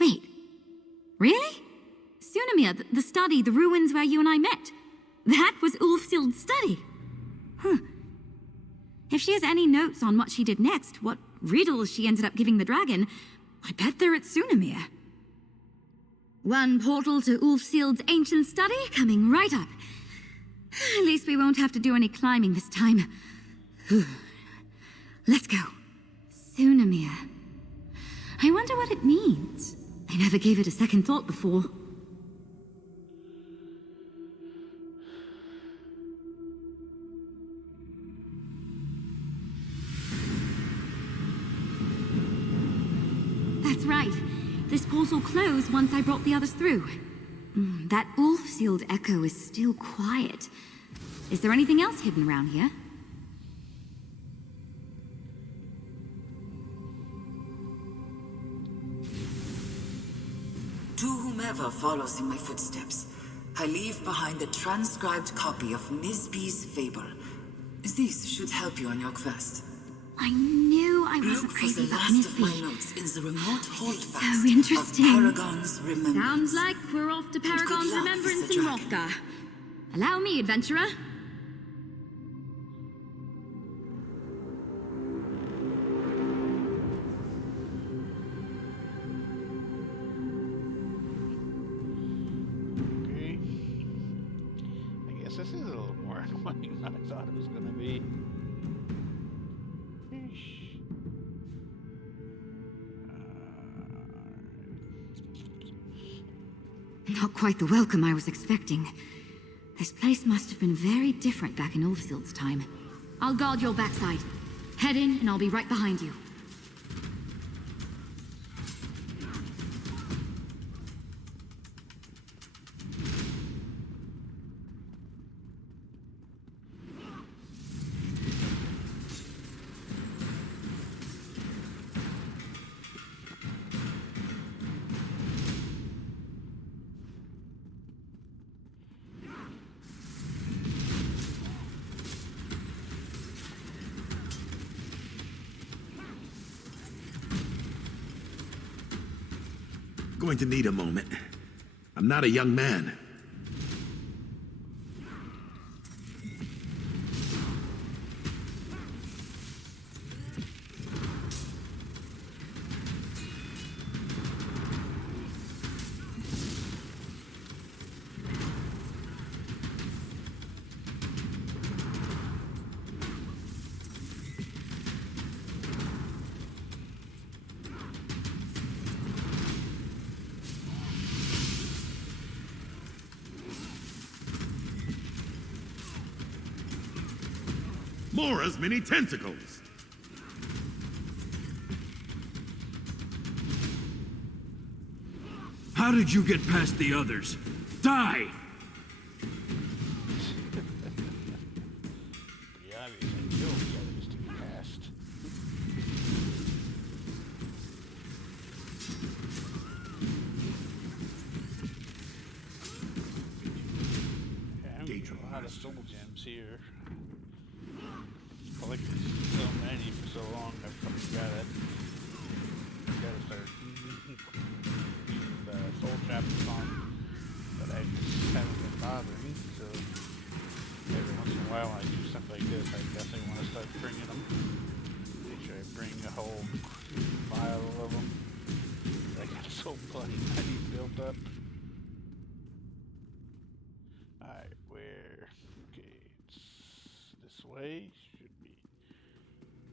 Wait, really? Sunamir, the study, the ruins where you and I met. That was Ulfsild's study. Huh. If she has any notes on what she did next, what riddles she ended up giving the dragon, I bet they're at Sunamir. One portal to Ulfsild's ancient study coming right up. At least we won't have to do any climbing this time. Let's go. Sunamir. I wonder what it means. I never gave it a second thought before. That's right. This portal closed once I brought the others through. That Ulfsild echo is still quiet. Is there anything else hidden around here? To whomever follows in my footsteps, I leave behind a transcribed copy of Nisby's fable. These should help you on your quest. I knew I wasn't Look for crazy the about last of my Nisby. notes in the remote holdfast So interesting. of Paragon's remembrance. Sounds like we're off to Paragon's luck, remembrance Mr. in Dragon. Hrothgar. Allow me, adventurer. Okay. I guess this is a little more annoying than I thought it was going to be. Eesh. Not quite the welcome I was expecting. This place must have been very different back in Ulfsild's time. I'll guard your backside. Head in, and I'll be right behind you. Going to need a moment. I'm not a young man. Mora's many tentacles. How did you get past the others? Die! Pretty obvious I killed the others to get past. Okay, I'm getting a lot of soul gems here. Collected so many for so long, I fucking gotta start using the soul traps on, but I just haven't been bothering, so every once in a while when I do stuff like this, I definitely want to start bringing them. Make sure I bring a whole vial of them. I got so bloody money built up. Alright, where? Okay, it's this way.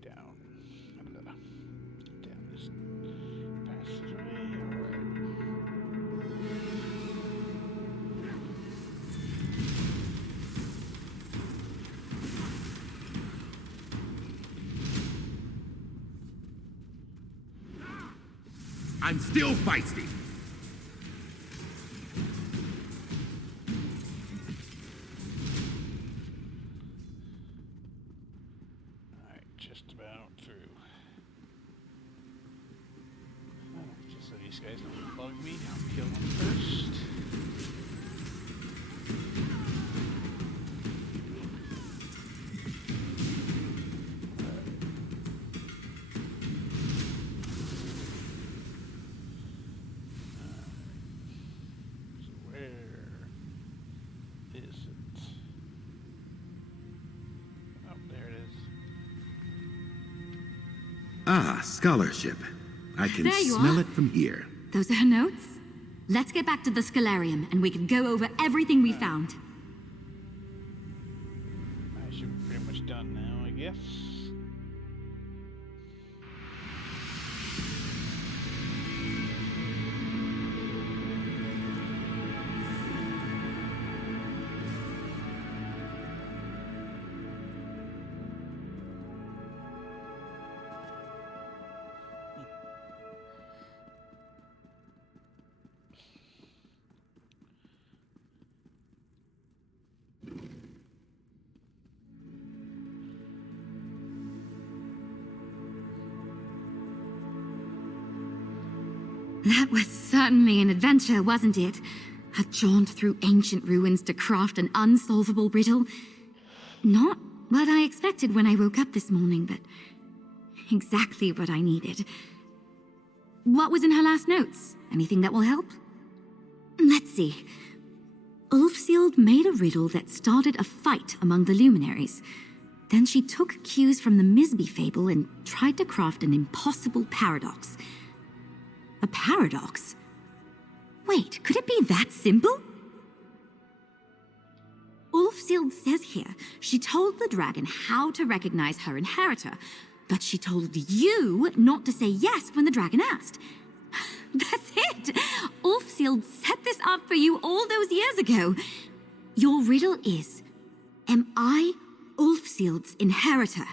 Down this passageway. Alright. I'm still feisty. Alright, just about through. Just so these guys don't bug me, I'll kill them first. Ah, scholarship. I can There you smell are. it from here. Those are her notes? Let's get back to the Scalarium and we can go over everything we found. I should be pretty much done now, I guess. That was certainly an adventure, wasn't it? A jaunt through ancient ruins to craft an unsolvable riddle. Not what I expected when I woke up this morning, but exactly what I needed. What was in her last notes? Anything that will help? Let's see. Ulfsild made a riddle that started a fight among the luminaries. Then she took cues from the Misby fable and tried to craft an impossible paradox. A paradox? Wait, could it be that simple? Ulfsild says here she told the dragon how to recognize her inheritor, but she told you not to say yes when the dragon asked. That's it! Ulfsild set this up for you all those years ago. Your riddle is, am I Ulfsild's inheritor?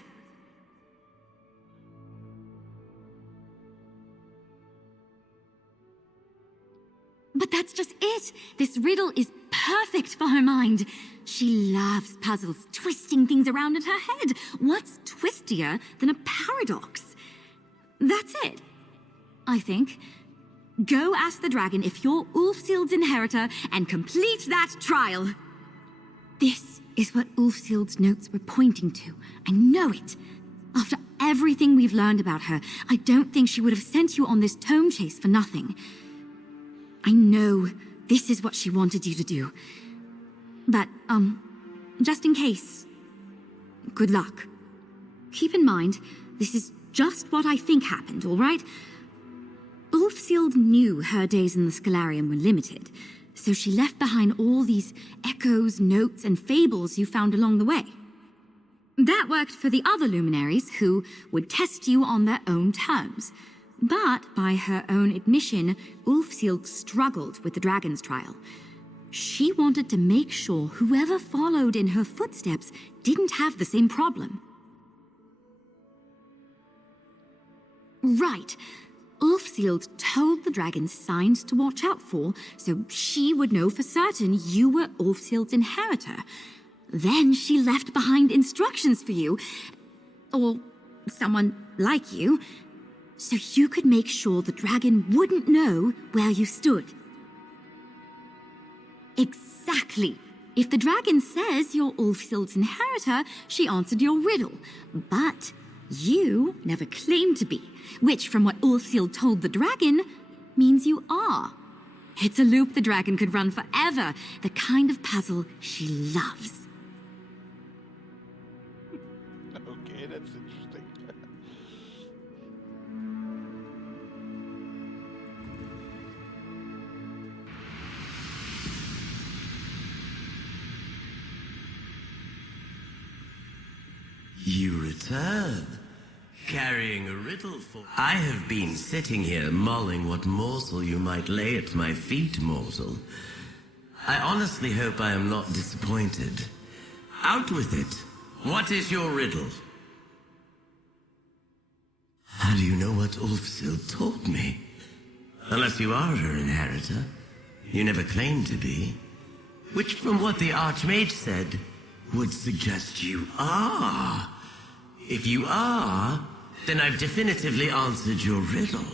But that's just it. This riddle is perfect for her mind. She loves puzzles, twisting things around in her head. What's twistier than a paradox? That's it, I think. Go ask the dragon if you're Ulfsild's inheritor and complete that trial. This is what Ulfsild's notes were pointing to. I know it. After everything we've learned about her, I don't think she would have sent you on this tome chase for nothing. I know this is what she wanted you to do. But, just in case, good luck. Keep in mind, this is just what I think happened, all right? Ulfsild knew her days in the Scalarium were limited, so she left behind all these echoes, notes, and fables you found along the way. That worked for the other luminaries, who would test you on their own terms. But, by her own admission, Ulfsild struggled with the dragon's trial. She wanted to make sure whoever followed in her footsteps didn't have the same problem. Right. Ulfsild told the dragon signs to watch out for, so she would know for certain you were Ulfsild's inheritor. Then she left behind instructions for you, or someone like you, so you could make sure the dragon wouldn't know where you stood. Exactly. If the dragon says you're Ulfsild's inheritor, she answered your riddle. But you never claimed to be, which, from what Ulfsild told the dragon, means you are. It's a loop the dragon could run forever, the kind of puzzle she loves. Okay, that's interesting. You return, carrying a riddle for... I have been sitting here mulling what morsel you might lay at my feet, mortal. I honestly hope I am not disappointed. Out with it. What is your riddle? How do you know what Ulfsild taught me? Unless you are her inheritor. You never claimed to be. Which, from what the Archmage said, would suggest you are. If you are, then I've definitively answered your riddle.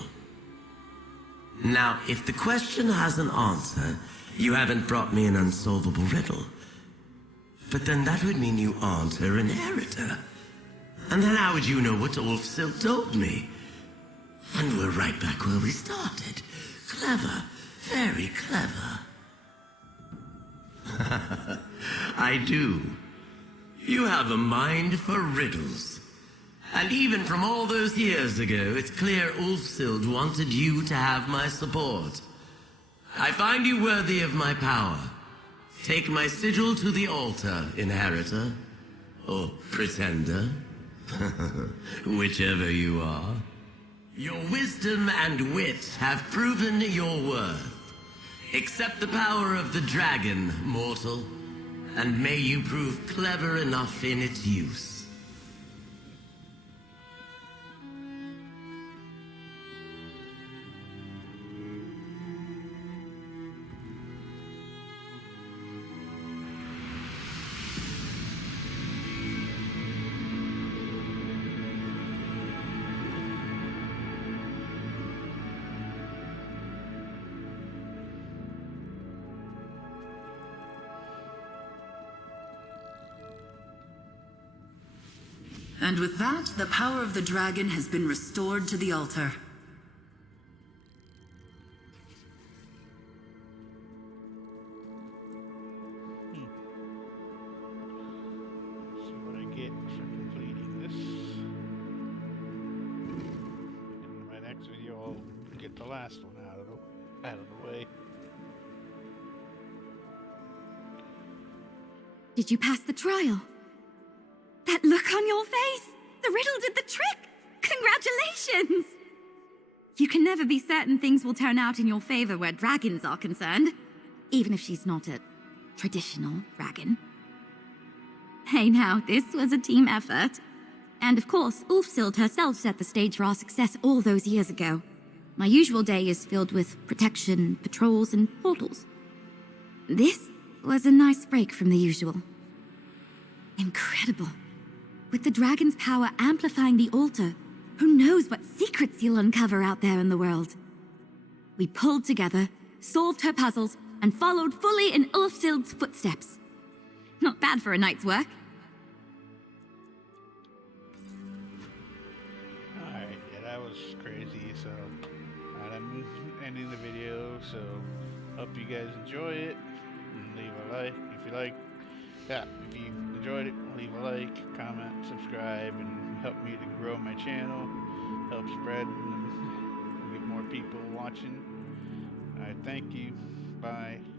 Now, if the question has an answer, you haven't brought me an unsolvable riddle. But then that would mean you aren't her inheritor. And then how would you know what Ulfsild told me? And we're right back where we started. Clever. Very clever. I do. You have a mind for riddles. And even from all those years ago, it's clear Ulfsild wanted you to have my support. I find you worthy of my power. Take my sigil to the altar, inheritor. Or pretender. Whichever you are. Your wisdom and wit have proven your worth. Accept the power of the dragon, mortal. And may you prove clever enough in its use. And with that, the power of the dragon has been restored to the altar. See what I get for completing this. In my next video, I'll get the last one out of the way. Did you pass the trial? That look on your face! The riddle did the trick! Congratulations! You can never be certain things will turn out in your favor where dragons are concerned, even if she's not a traditional dragon. Hey now, this was a team effort. And of course, Ulfsild herself set the stage for our success all those years ago. My usual day is filled with protection, patrols, and portals. This was a nice break from the usual. Incredible. With the dragon's power amplifying the altar, who knows what secrets you'll uncover out there in the world. We pulled together, solved her puzzles, and followed fully in Ulfsild's footsteps. Not bad for a night's work. Alright, yeah, that was crazy, so I'm ending the video, so hope you guys enjoy it, and leave a like if you like. Yeah, if you enjoyed it, leave a like, comment, subscribe, and help me to grow my channel, help spread and get more people watching. Alright, thank you. Bye.